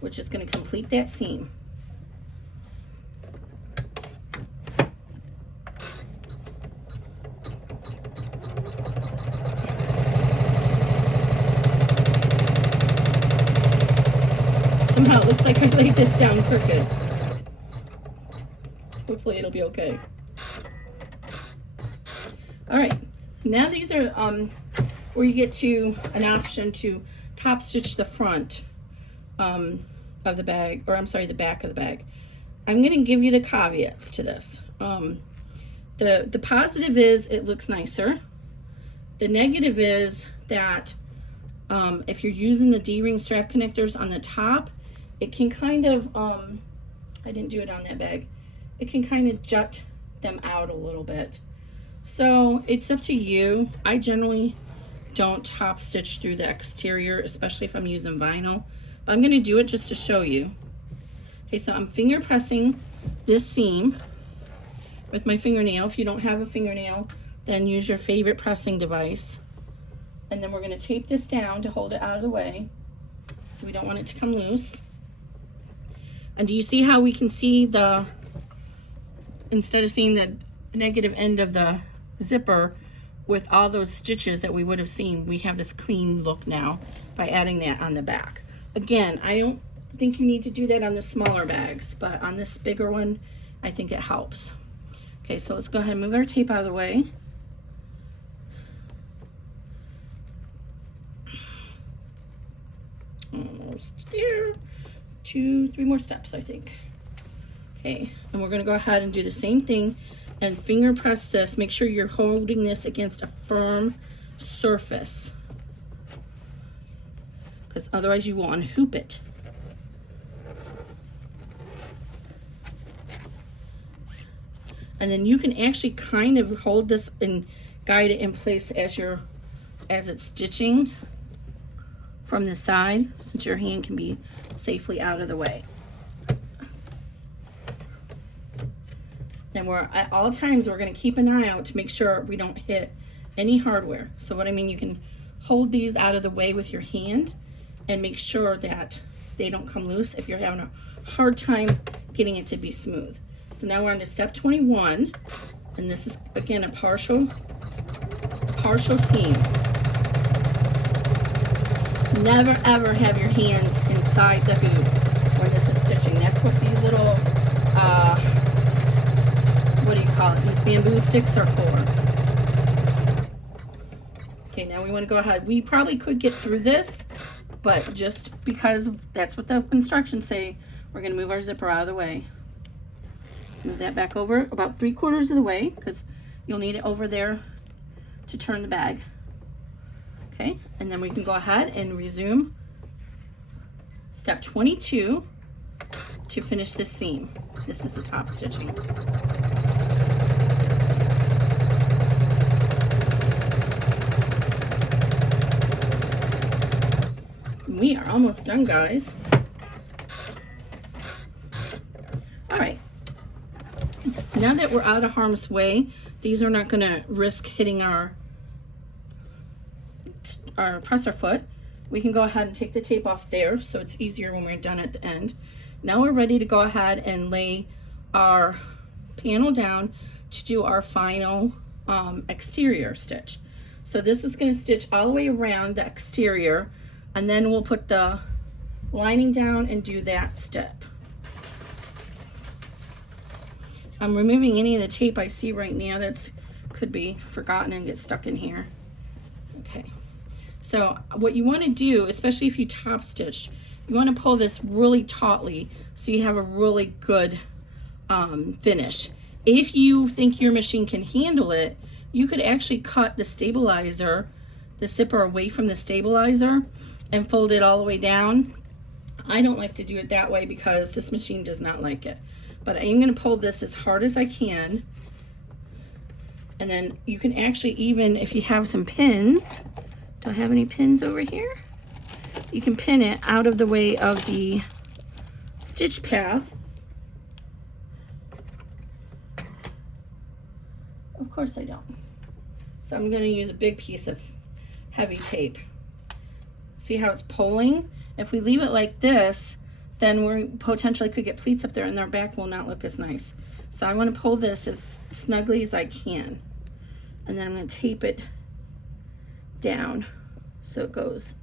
which is going to complete that seam. Somehow it looks like I laid this down crooked. Hopefully it'll be okay. All right, now these are where you get to an option to top stitch the front of the bag, or I'm sorry, the back of the bag. I'm going to give you the caveats to this. The positive is it looks nicer. The negative is that if you're using the D-ring strap connectors on the top, it can kind of, I didn't do it on that bag, it can kind of jut them out a little bit. So it's up to you. I generally don't top stitch through the exterior, especially if I'm using vinyl, but I'm going to do it just to show you. Okay, so I'm finger pressing this seam with my fingernail. If you don't have a fingernail, then use your favorite pressing device. And then we're going to tape this down to hold it out of the way, so we don't want it to come loose. And do you see how we can see the, instead of seeing the negative end of the zipper with all those stitches that we would have seen, we have this clean look now by adding that on the back. Again, I don't think you need to do that on the smaller bags, but on this bigger one, I think it helps. Okay, so let's go ahead and move our tape out of the way. Almost there. 2, 3 more steps, I think. Okay, and we're going to go ahead and do the same thing and finger press this. Make sure you're holding this against a firm surface, because otherwise you will unhoop it. And then you can actually kind of hold this and guide it in place as you're as it's stitching from the side, since your hand can be safely out of the way. And we're at all times, we're going to keep an eye out to make sure we don't hit any hardware. So what I mean, you can hold these out of the way with your hand and make sure that they don't come loose if you're having a hard time getting it to be smooth. So now we're on to step 21, and this is again a partial seam. Never ever have your hands inside the hoop when this is stitching. That's what these little what do you call it? These bamboo sticks are for. Okay, now we want to go ahead. We probably could get through this, but just because that's what the instructions say, we're going to move our zipper out of the way. Let's move that back over about 3/4 of the way, because you'll need it over there to turn the bag. Okay, and then we can go ahead and resume step 22 to finish this seam. This is the top stitching. We are almost done, guys. All right. Now that we're out of harm's way, these are not going to risk hitting our presser foot. We can go ahead and take the tape off there so it's easier when we're done at the end. Now we're ready to go ahead and lay our panel down to do our final exterior stitch. So this is going to stitch all the way around the exterior, and then we'll put the lining down and do that step. I'm removing any of the tape I see right now that's could be forgotten and get stuck in here. Okay, so what you want to do, especially if you top stitched, you want to pull this really tautly so you have a really good finish. If you think your machine can handle it, you could actually cut the stabilizer, the zipper away from the stabilizer and fold it all the way down. I don't like to do it that way because this machine does not like it. But I am going to pull this as hard as I can. And then you can actually, even if you have some pins, do I have any pins over here? You can pin it out of the way of the stitch path. Of course I don't. So I'm going to use a big piece of heavy tape. See how it's pulling? If we leave it like this, then we potentially could get pleats up there and their back will not look as nice. So I want to pull this as snugly as I can. And then I'm going to tape it down so it goes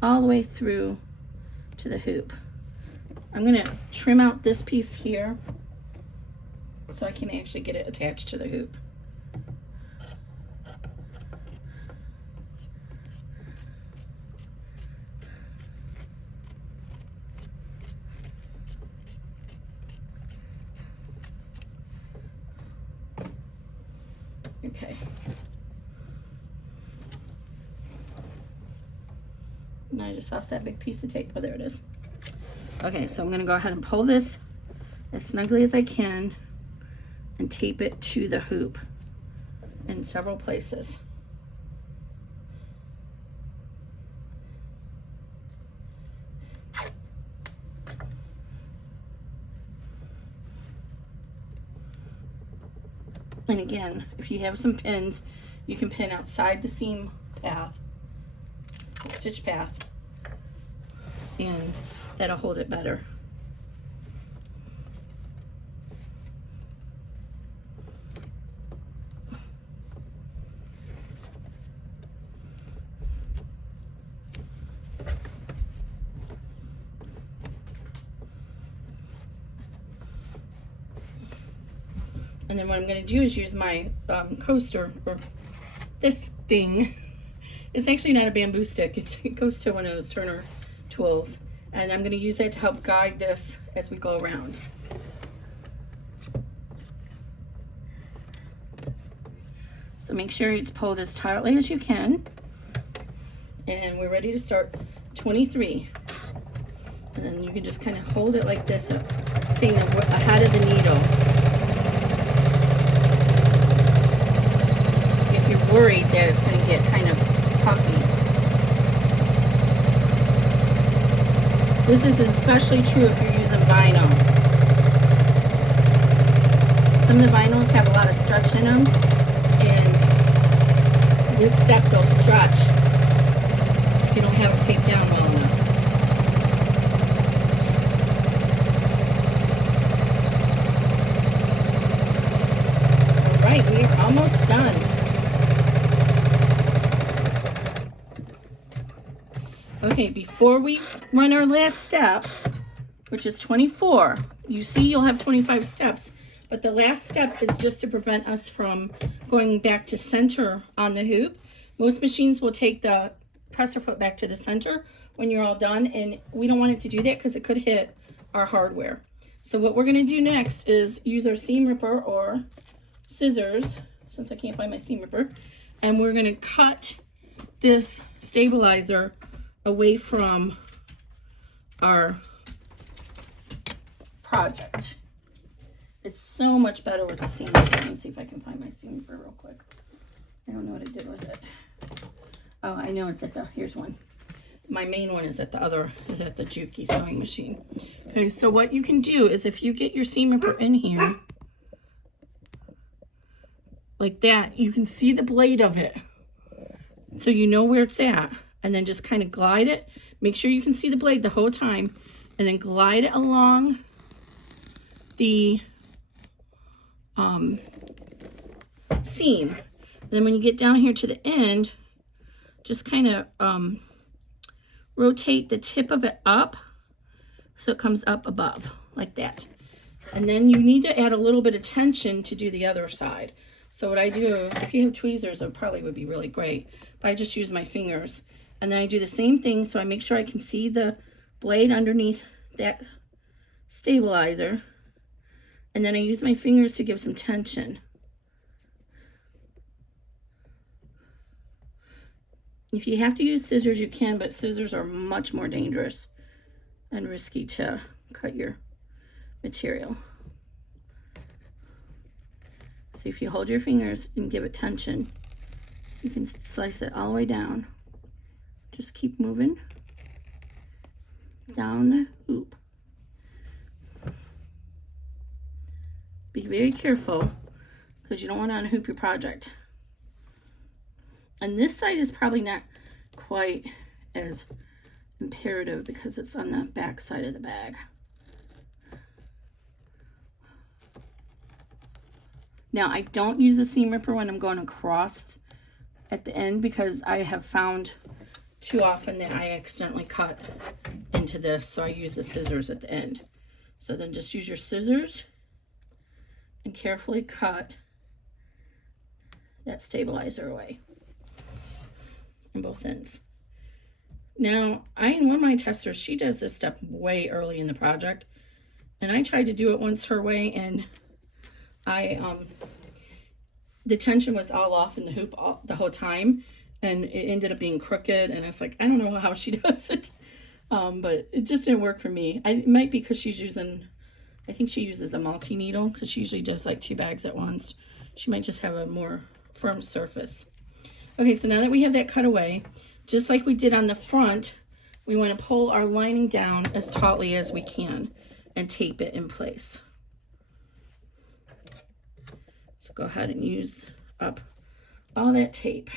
all the way through to the hoop. I'm going to trim out this piece here so I can actually get it attached to the hoop. Okay. Now I just lost that big piece of tape. Oh, there it is. Okay, so I'm going to go ahead and pull this as snugly as I can and tape it to the hoop in several places. And again, if you have some pins, you can pin outside the seam path, the stitch path, and that'll hold it better. And then what I'm going to do is use my coaster, or this thing. It's actually not a bamboo stick. It goes to one of those turner tools. And I'm going to use that to help guide this as we go around. So make sure it's pulled as tightly as you can. And we're ready to start 23. And then you can just kind of hold it like this, staying ahead of the needle. If you're worried that it's going to get kind of puffy. This is especially true if you're using vinyl. Some of the vinyls have a lot of stretch in them, and this step will stretch if you don't have it taped down well enough. Alright, we are almost done. Okay, before we run our last step, which is 24, you see you'll have 25 steps, but the last step is just to prevent us from going back to center on the hoop. Most machines will take the presser foot back to the center when you're all done, and we don't want it to do that because it could hit our hardware. So what we're going to do next is use our seam ripper or scissors, since I can't find my seam ripper, and we're going to cut this stabilizer away from our project. It's so much better with the seam ripper. Let me see if I can find my seam ripper real quick. I don't know what I did with it. Oh, I know it's at the, here's one. My main one is at the other, is at the Juki sewing machine. Okay, so what you can do is if you get your seam ripper in here, like that, you can see the blade of it. So you know where it's at. And then just kind of glide it. Make sure you can see the blade the whole time. And then glide it along the seam. And then when you get down here to the end, just kind of rotate the tip of it up so it comes up above, like that. And then you need to add a little bit of tension to do the other side. So what I do, if you have tweezers, it probably would be really great. But I just use my fingers. And then I do the same thing, so I make sure I can see the blade underneath that stabilizer. And then I use my fingers to give some tension. If you have to use scissors, you can, but scissors are much more dangerous and risky to cut your material. So if you hold your fingers and give it tension, you can slice it all the way down. Just keep moving down the hoop. Be very careful because you don't want to unhoop your project. And this side is probably not quite as imperative because it's on the back side of the bag. Now I don't use a seam ripper when I'm going across at the end because I have found too often that I accidentally cut into this, so I use the scissors at the end. So then just use your scissors and carefully cut that stabilizer away on both ends. Now, one of my testers, she does this step way early in the project, and I tried to do it once her way, and the tension was all off in the hoop the whole time, and it ended up being crooked, and it's like, I don't know how she does it, but it just didn't work for me. It might be because she's using, I think she uses a multi-needle, because she usually does like 2 bags at once. She might just have a more firm surface. Okay, so now that we have that cut away, just like we did on the front, we want to pull our lining down as tautly as we can and tape it in place. So go ahead and use up all that tape.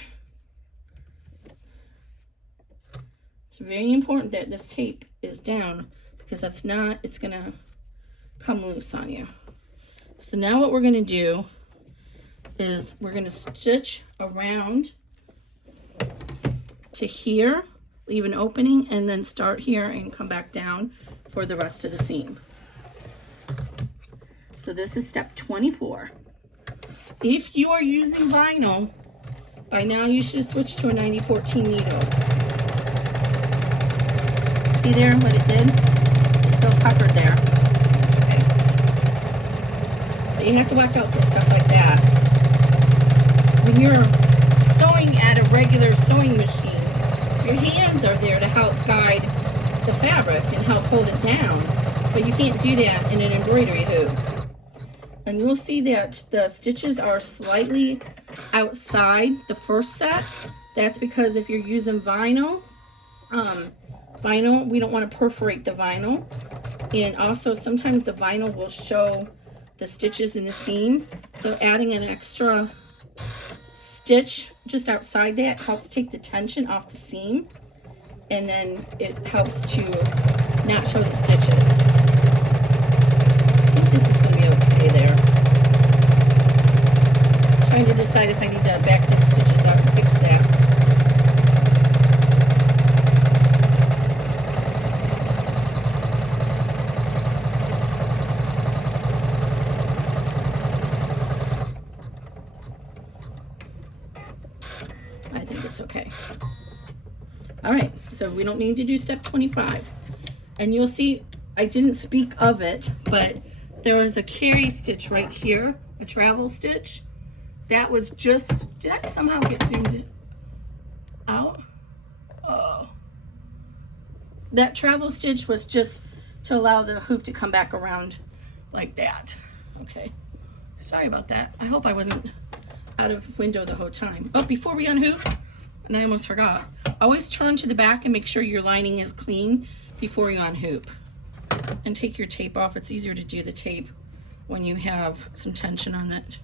It's very important that this tape is down because if not, it's going to come loose on you. So now what we're going to do is we're going to stitch around to here, leave an opening, and then start here and come back down for the rest of the seam. So this is step 24. If you are using vinyl, by now you should switch to a 9014 needle. See there what it did? It's still puckered there. That's okay. So you have to watch out for stuff like that. When you're sewing at a regular sewing machine, your hands are there to help guide the fabric and help hold it down, but you can't do that in an embroidery hoop. And you'll see that the stitches are slightly outside the first set. That's because if you're using vinyl, we don't want to perforate the vinyl. And also sometimes the vinyl will show the stitches in the seam. So adding an extra stitch just outside that helps take the tension off the seam. And then it helps to not show the stitches. I think this is going to be okay there. Trying to decide if I need to back the stitches out and fix that. I think it's okay. All right, so we don't need to do step 25. And you'll see, I didn't speak of it, but there was a carry stitch right here, a travel stitch. That was just, did I somehow get zoomed out? Oh. That travel stitch was just to allow the hoop to come back around like that. Okay, sorry about that. I hope I wasn't out of window the whole time. Oh, before we unhoop, and I almost forgot, always turn to the back and make sure your lining is clean before you unhoop. And take your tape off. It's easier to do the tape when you have some tension on it.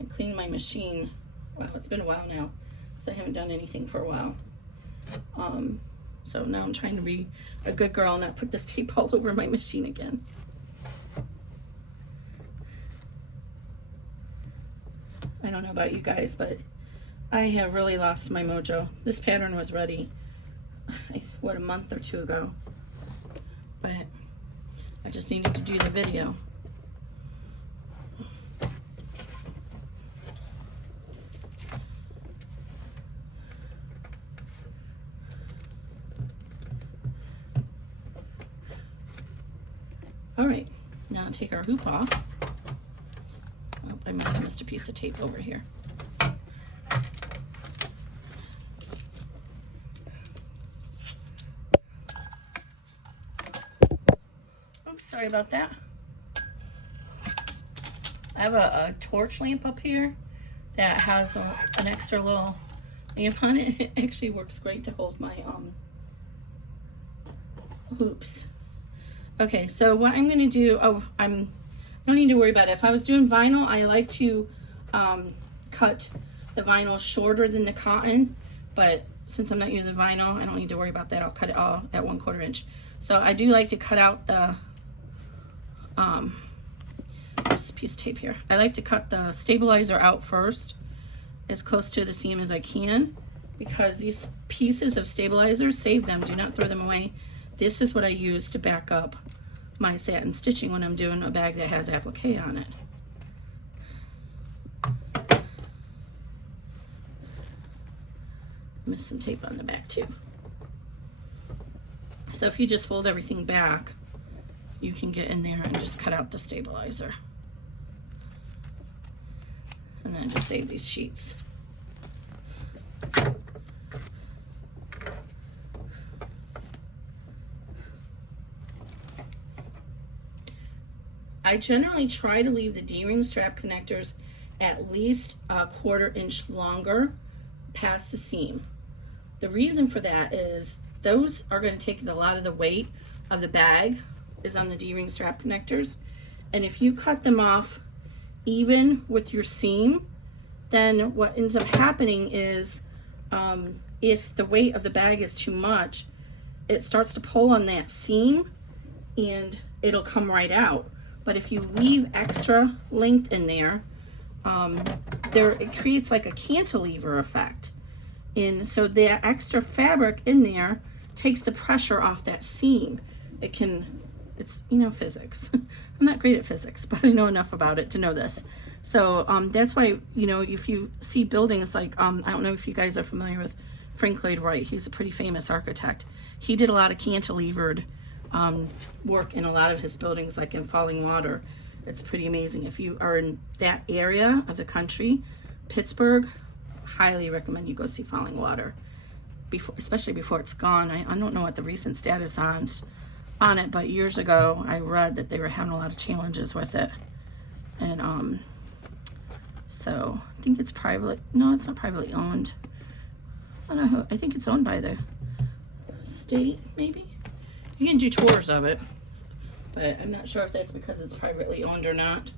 I cleaned my machine. Wow, it's been a while now because I haven't done anything for a while. So now I'm trying to be a good girl and not put this tape all over my machine again. I don't know about you guys, but I have really lost my mojo. This pattern was ready, what, a month or two ago, but I just needed to do the video. All right, now take our hoop off. Oh, I missed a piece of tape over here. Oops, sorry about that. I have a torch lamp up here that has an extra little lamp on it. It actually works great to hold my hoops. Okay, so what I'm going to do, I don't need to worry about it. If I was doing vinyl, I like to cut the vinyl shorter than the cotton, but since I'm not using vinyl, I don't need to worry about that. I'll cut it all at 1/4 inch. So I do like to cut out the, there's a piece of tape here. I like to cut the stabilizer out first, as close to the seam as I can, because these pieces of stabilizer, save them, do not throw them away. This is what I use to back up my satin stitching when I'm doing a bag that has applique on it. Missed some tape on the back too. So if you just fold everything back, you can get in there and just cut out the stabilizer. And then just save these sheets. I generally try to leave the D-ring strap connectors at least 1/4 inch longer past the seam. The reason for that is those are going to take a lot of the weight of the bag is on the D-ring strap connectors. And if you cut them off even with your seam, then what ends up happening is if the weight of the bag is too much, it starts to pull on that seam and it'll come right out. But if you leave extra length in there, it creates like a cantilever effect. And so the extra fabric in there takes the pressure off that seam. It's, you know, physics. I'm not great at physics, but I know enough about it to know this. So that's why, you know, if you see buildings like, I don't know if you guys are familiar with Frank Lloyd Wright. He's a pretty famous architect. He did a lot of cantilevered work in a lot of his buildings, like in Falling Water. It's pretty amazing. If you are in that area of the country, Pittsburgh, highly recommend you go see Falling Water. before, especially before it's gone. I don't know what the recent status on it, but years ago I read that they were having a lot of challenges with it. And so I think it's privately, no, it's not privately owned. I don't know, I think it's owned by the state, maybe. You can do tours of it, but I'm not sure if that's because it's privately owned or not.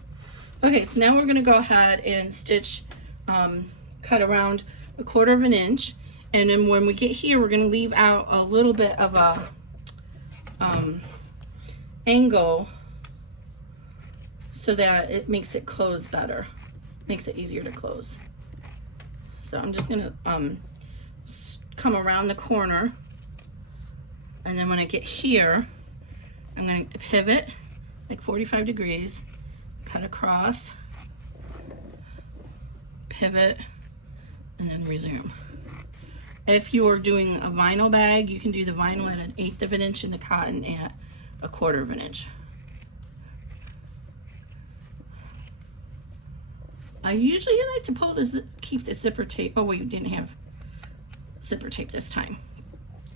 Okay, so now we're gonna go ahead and stitch, cut around 1/4 of an inch. And then when we get here, we're gonna leave out a little bit of a angle so that it makes it close better, makes it easier to close. So I'm just gonna come around the corner, and then when I get here, I'm gonna pivot like 45 degrees, cut across, pivot, and then resume. If you are doing a vinyl bag, you can do the vinyl at 1/8 of an inch and the cotton at 1/4 of an inch. I usually like to pull this, keep the zipper tape. Oh wait, you didn't have zipper tape this time.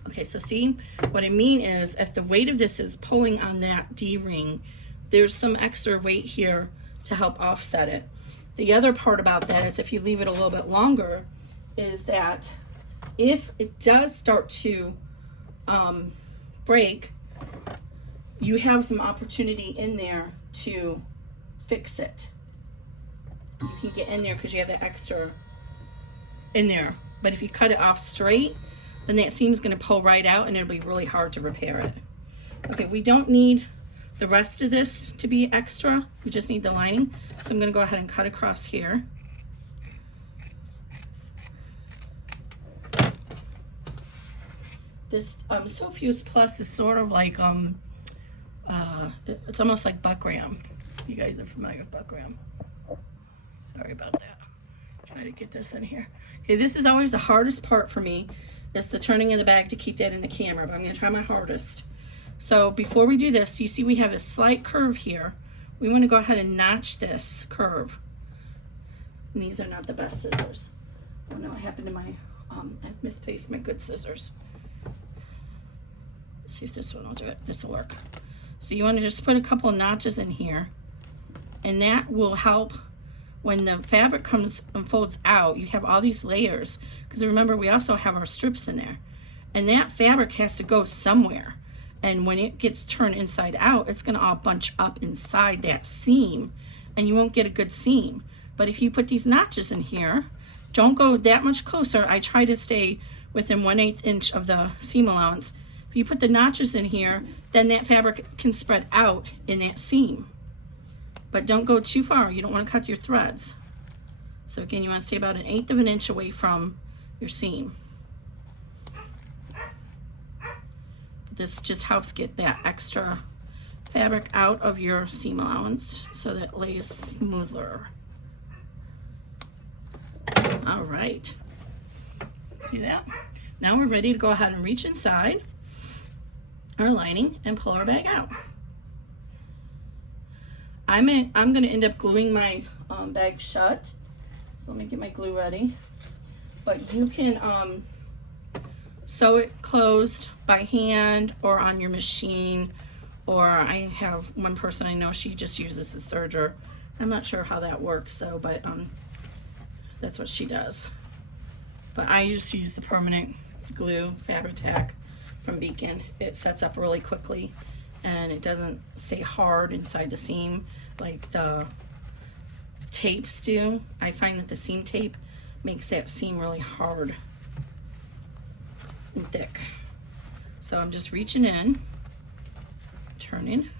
Okay, so see, what I mean is if the weight of this is pulling on that D-ring, there's some extra weight here to help offset it. The other part about that is if you leave it a little bit longer, is that if it does start to break, you have some opportunity in there to fix it. You can get in there because you have that extra in there. But if you cut it off straight, then that seam is going to pull right out and it'll be really hard to repair it. Okay, we don't need the rest of this to be extra. We just need the lining. So I'm going to go ahead and cut across here. This Sewfuse Plus is sort of like, it's almost like buckram. You guys are familiar with buckram. Sorry about that. Try to get this in here. Okay, this is always the hardest part for me, is the turning of the bag to keep that in the camera, but I'm gonna try my hardest. So before we do this, you see we have a slight curve here. We wanna go ahead and notch this curve. And these are not the best scissors. I don't know what happened to my, I've misplaced my good scissors. Let's see if this one will do it. This will work. So you want to just put a couple of notches in here, and that will help when the fabric comes and folds out. You have all these layers, because remember we also have our strips in there, and that fabric has to go somewhere, and when it gets turned inside out, it's going to all bunch up inside that seam, and you won't get a good seam. But if you put these notches in here, don't go that much closer. I try to stay within 1/8 inch of the seam allowance. If you put the notches in here, then that fabric can spread out in that seam. But don't go too far. You don't want to cut your threads. So again, you want to stay about 1/8 of an inch away from your seam. This just helps get that extra fabric out of your seam allowance so that it lays smoother. All right. See that? Now we're ready to go ahead and reach inside our lining and pull our bag out. I'm going to end up gluing my bag shut. So let me get my glue ready. But you can sew it closed by hand or on your machine. Or I have one person I know, she just uses a serger. I'm not sure how that works though, but that's what she does. But I just use the permanent glue, Fabric Tack from Beacon. It sets up really quickly and it doesn't stay hard inside the seam like the tapes do. I find that the seam tape makes that seam really hard and thick. So I'm just reaching in, turning,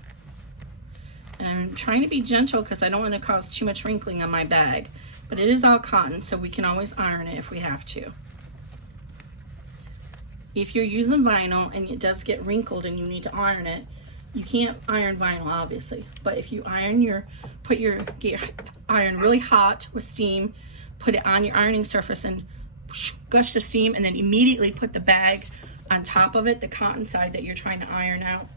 and I'm trying to be gentle because I don't want to cause too much wrinkling on my bag, but it is all cotton, so we can always iron it if we have to. If you're using vinyl and it does get wrinkled and you need to iron it, you can't iron vinyl obviously, but if you iron get your iron really hot with steam, put it on your ironing surface and gush the steam, and then immediately put the bag on top of it, the cotton side that you're trying to iron out,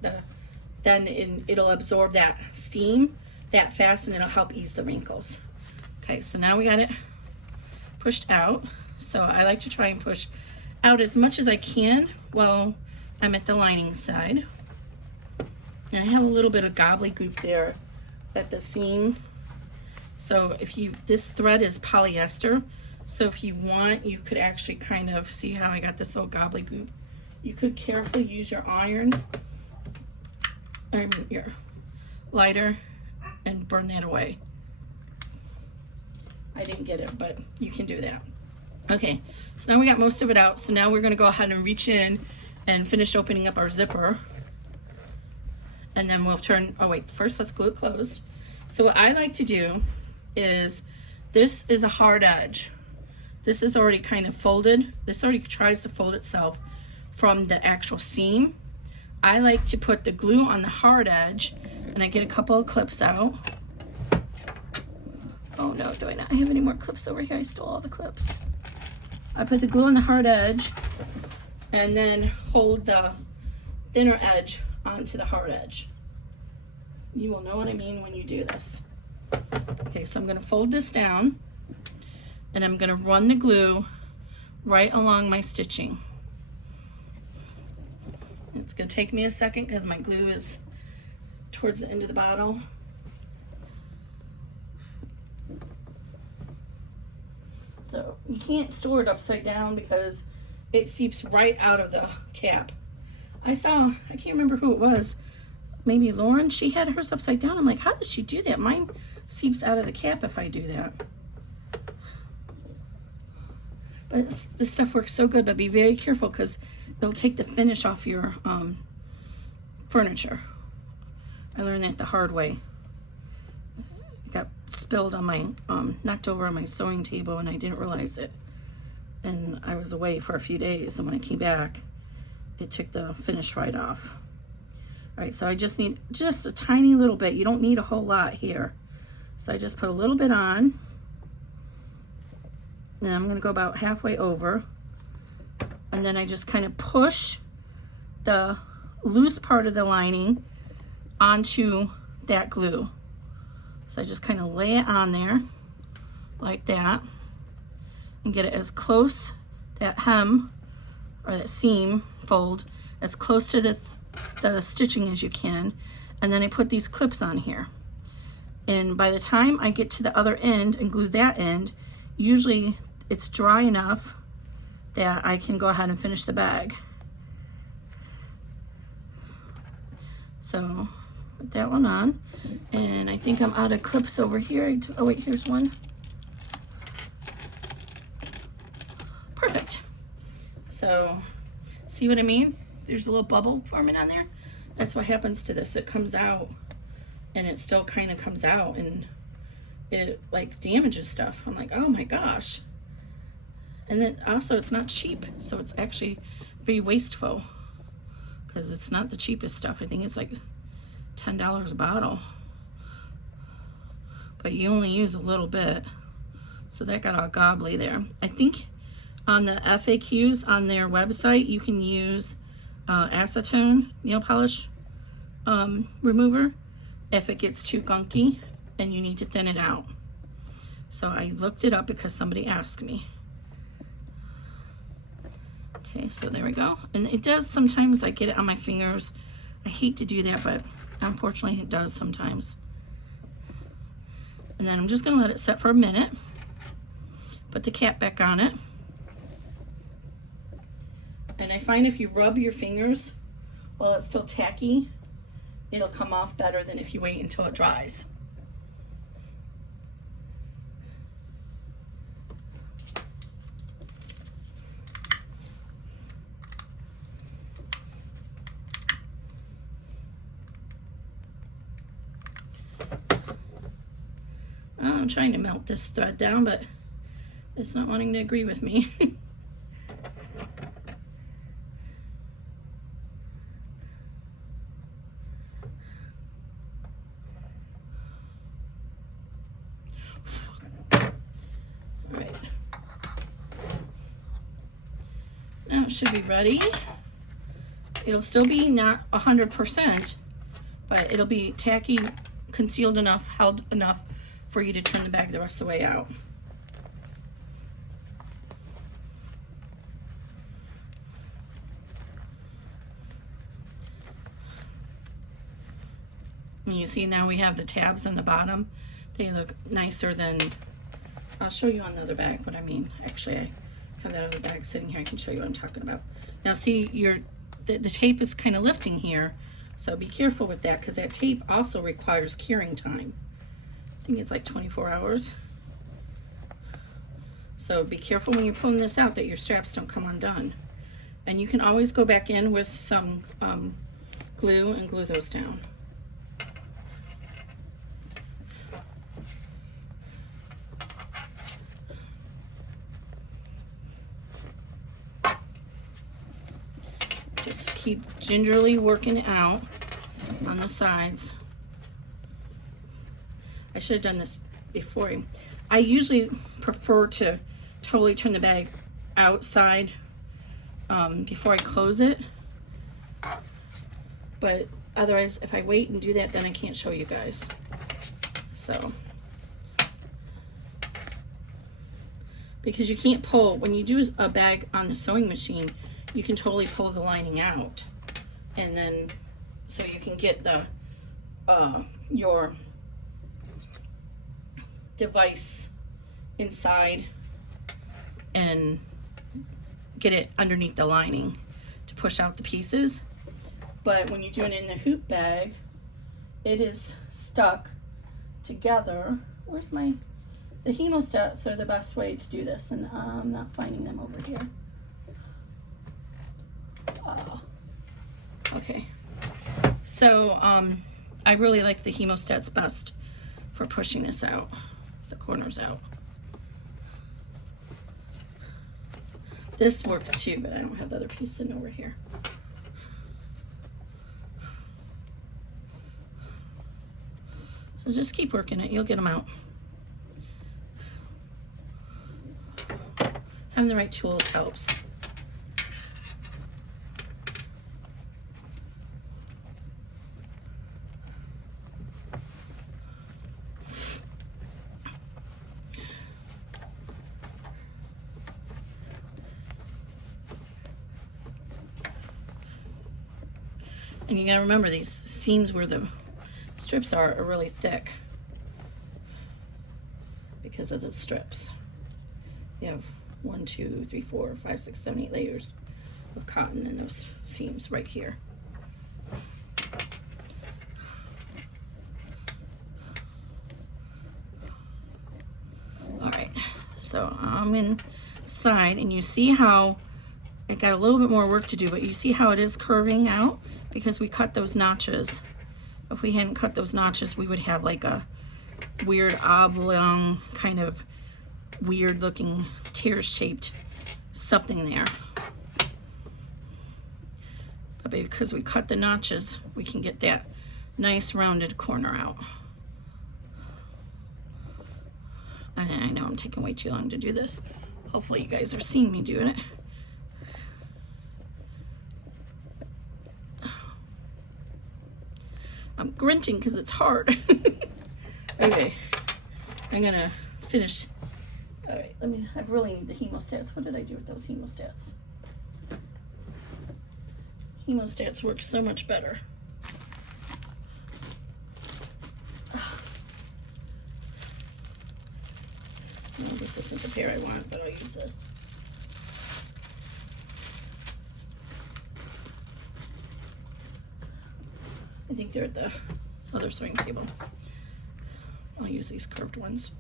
then it'll absorb that steam that fast and it'll help ease the wrinkles. Okay, so now we got it pushed out. So I like to try and push out as much as I can while I'm at the lining side. And I have a little bit of gobbledygook there at the seam. So if you, this thread is polyester, so if you want, you could actually kind of, see how I got this little gobbledygook? You could carefully use your iron, or your lighter, and burn that away. I didn't get it, but you can do that. Okay, so now we got most of it out, so now we're gonna go ahead and reach in and finish opening up our zipper. And then we'll turn, oh wait, first let's glue it closed. So what I like to do is, this is a hard edge. This is already kind of folded. This already tries to fold itself from the actual seam. I like to put the glue on the hard edge, and I get a couple of clips out. Oh no, do I not have any more clips over here? I stole all the clips. I put the glue on the hard edge and then hold the thinner edge onto the hard edge. You will know what I mean when you do this. Okay, so I'm going to fold this down and I'm going to run the glue right along my stitching. It's going to take me a second because my glue is towards the end of the bottle. So you can't store it upside down because it seeps right out of the cap. I can't remember who it was, maybe Lauren, she had hers upside down. I'm like, how did she do that? Mine seeps out of the cap if I do that. But this stuff works so good, but be very careful because it'll take the finish off your furniture. I learned that the hard way. It got spilled on my, knocked over on my sewing table and I didn't realize it. And I was away for a few days, and when I came back, it took the finish right off. All right, so I just need just a tiny little bit. You don't need a whole lot here. So I just put a little bit on. And I'm gonna go about halfway over. And then I just kind of push the loose part of the lining onto that glue. So I just kind of lay it on there like that and get it as close, that hem or that seam fold, as close to the stitching as you can. And then I put these clips on here. And by the time I get to the other end and glue that end, usually it's dry enough that I can go ahead and finish the bag. So put that one on. And I think I'm out of clips over here. Oh wait, here's one. Perfect. So see what I mean? There's a little bubble forming on there. That's what happens to this. It comes out and it still kind of comes out and it like damages stuff. I'm like, oh my gosh. And then also it's not cheap. So it's actually very wasteful because it's not the cheapest stuff. I think it's like $10 a bottle. But you only use a little bit. So that got all gobbly there. I think on the FAQs on their website, you can use acetone nail polish remover if it gets too gunky and you need to thin it out. So I looked it up because somebody asked me. Okay, so there we go. And it does sometimes, I get it on my fingers. I hate to do that, but unfortunately it does sometimes. And then I'm just gonna let it set for a minute. Put the cap back on it. And I find if you rub your fingers while it's still tacky, it'll come off better than if you wait until it dries. I'm trying to melt this thread down, but it's not wanting to agree with me. Alright. Now it should be ready. It'll still be not 100%, but it'll be tacky, concealed enough, held enough for you to turn the bag the rest of the way out. And you see now we have the tabs on the bottom. They look nicer than, I'll show you on the other bag what I mean. Actually, I have that other bag sitting here. I can show you what I'm talking about. Now see, the tape is kind of lifting here, so be careful with that, because that tape also requires curing time. I think it's like 24 hours. So be careful when you're pulling this out that your straps don't come undone. And you can always go back in with some glue and glue those down. Just keep gingerly working it out on the sides. I should have done this before. I usually prefer to totally turn the bag outside before I close it, but otherwise if I wait and do that, then I can't show you guys. So because you can't pull, when you do a bag on the sewing machine, you can totally pull the lining out, and then so you can get the your device inside and get it underneath the lining to push out the pieces. But when you're doing it in the hoop bag, it is stuck together. Where's the hemostats are the best way to do this, and I'm not finding them over here. Okay, so I really like the hemostats best for pushing this out, the corners out. This works too, but I don't have the other piece sitting over here. So just keep working it, you'll get them out. Having the right tools helps. And you gotta remember, these seams where the strips are really thick because of the strips. You have 1, 2, 3, 4, 5, 6, 7, 8 layers of cotton in those seams right here. All right, so I'm inside, and you see how it got a little bit more work to do, but you see how it is curving out because we cut those notches. If we hadn't cut those notches, we would have like a weird oblong, kind of weird looking tear-shaped something there. But because we cut the notches, we can get that nice rounded corner out. And I know I'm taking way too long to do this. Hopefully you guys are seeing me doing it. I'm grunting because it's hard. Okay, I'm gonna finish. All right, I really need the hemostats. What did I do with those hemostats? Hemostats work so much better. No, this isn't the pair I want, but I'll use this. I think they're at the other sewing table. I'll use these curved ones.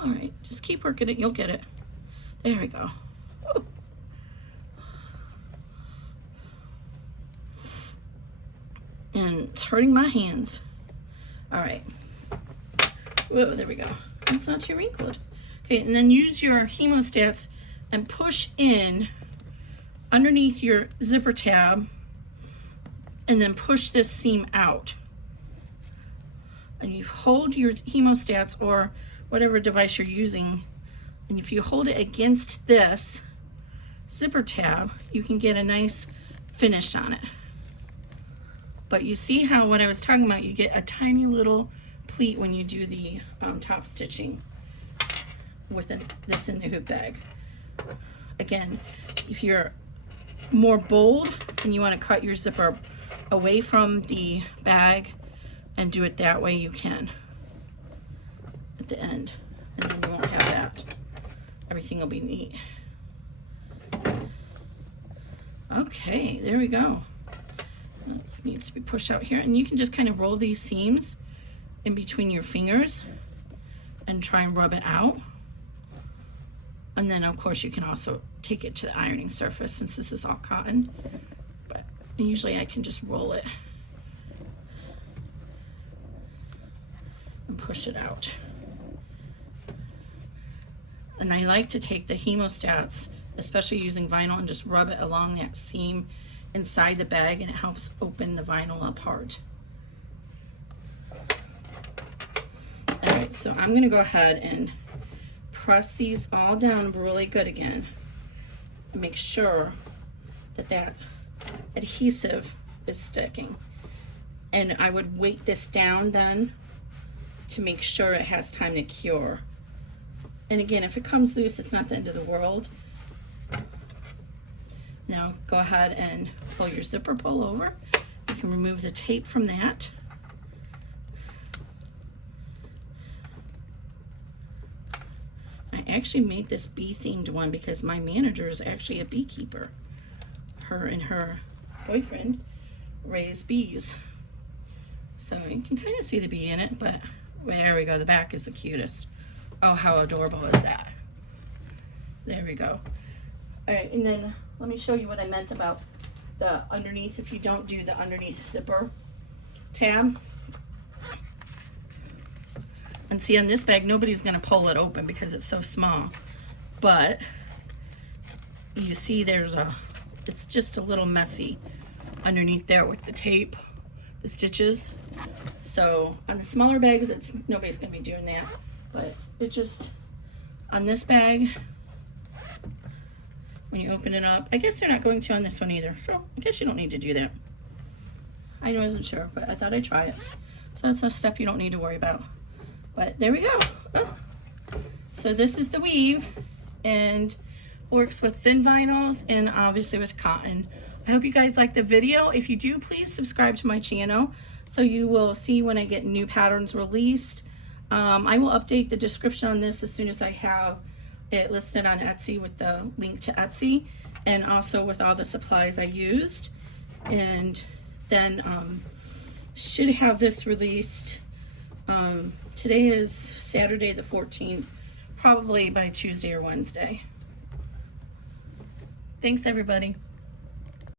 All right, just keep working it, you'll get it. There we go. Ooh. And it's hurting my hands. All right. Whoa, there we go. It's not too wrinkled. Okay, and then use your hemostats and push in underneath your zipper tab and then push this seam out. and you hold your hemostats or whatever device you're using, and if you hold it against this zipper tab, you can get a nice finish on it. But you see how what I was talking about, you get a tiny little pleat when you do the top stitching with this in the hoop bag. Again, if you're more bold and you want to cut your zipper away from the bag and do it that way, you can at the end, and then you won't have that. Everything will be neat. Okay, there we go. This needs to be pushed out here, and you can just kind of roll these seams in between your fingers and try and rub it out. And then of course you can also take it to the ironing surface since this is all cotton, but usually I can just roll it and push it out. And I like to take the hemostats, especially using vinyl, and just rub it along that seam inside the bag, and it helps open the vinyl apart. All right, so I'm gonna go ahead and press these all down really good again and make sure that that adhesive is sticking. And I would weight this down then to make sure it has time to cure. And again, if it comes loose, it's not the end of the world. Now go ahead and pull your zipper pull over. You can remove the tape from that. I actually made this bee-themed one because my manager is actually a beekeeper. Her and her boyfriend raise bees. So you can kind of see the bee in it, but there we go. The back is the cutest. Oh, how adorable is that? There we go. All right, and then let me show you what I meant about the underneath. If you don't do the underneath zipper tab. And see, on this bag, nobody's gonna pull it open because it's so small. But you see it's just a little messy underneath there with the tape, the stitches. So on the smaller bags, nobody's gonna be doing that. But it just, on this bag, when you open it up, I guess they're not going to on this one either. So I guess you don't need to do that. I wasn't sure, but I thought I'd try it. So that's a step you don't need to worry about. But there we go. Oh. So this is the weave, and works with thin vinyls and obviously with cotton. I hope you guys like the video. If you do, please subscribe to my channel so you will see when I get new patterns released. I will update the description on this as soon as I have it listed on Etsy with the link to Etsy, and also with all the supplies I used. And then should have this released. Today is Saturday the 14th, probably by Tuesday or Wednesday. Thanks everybody.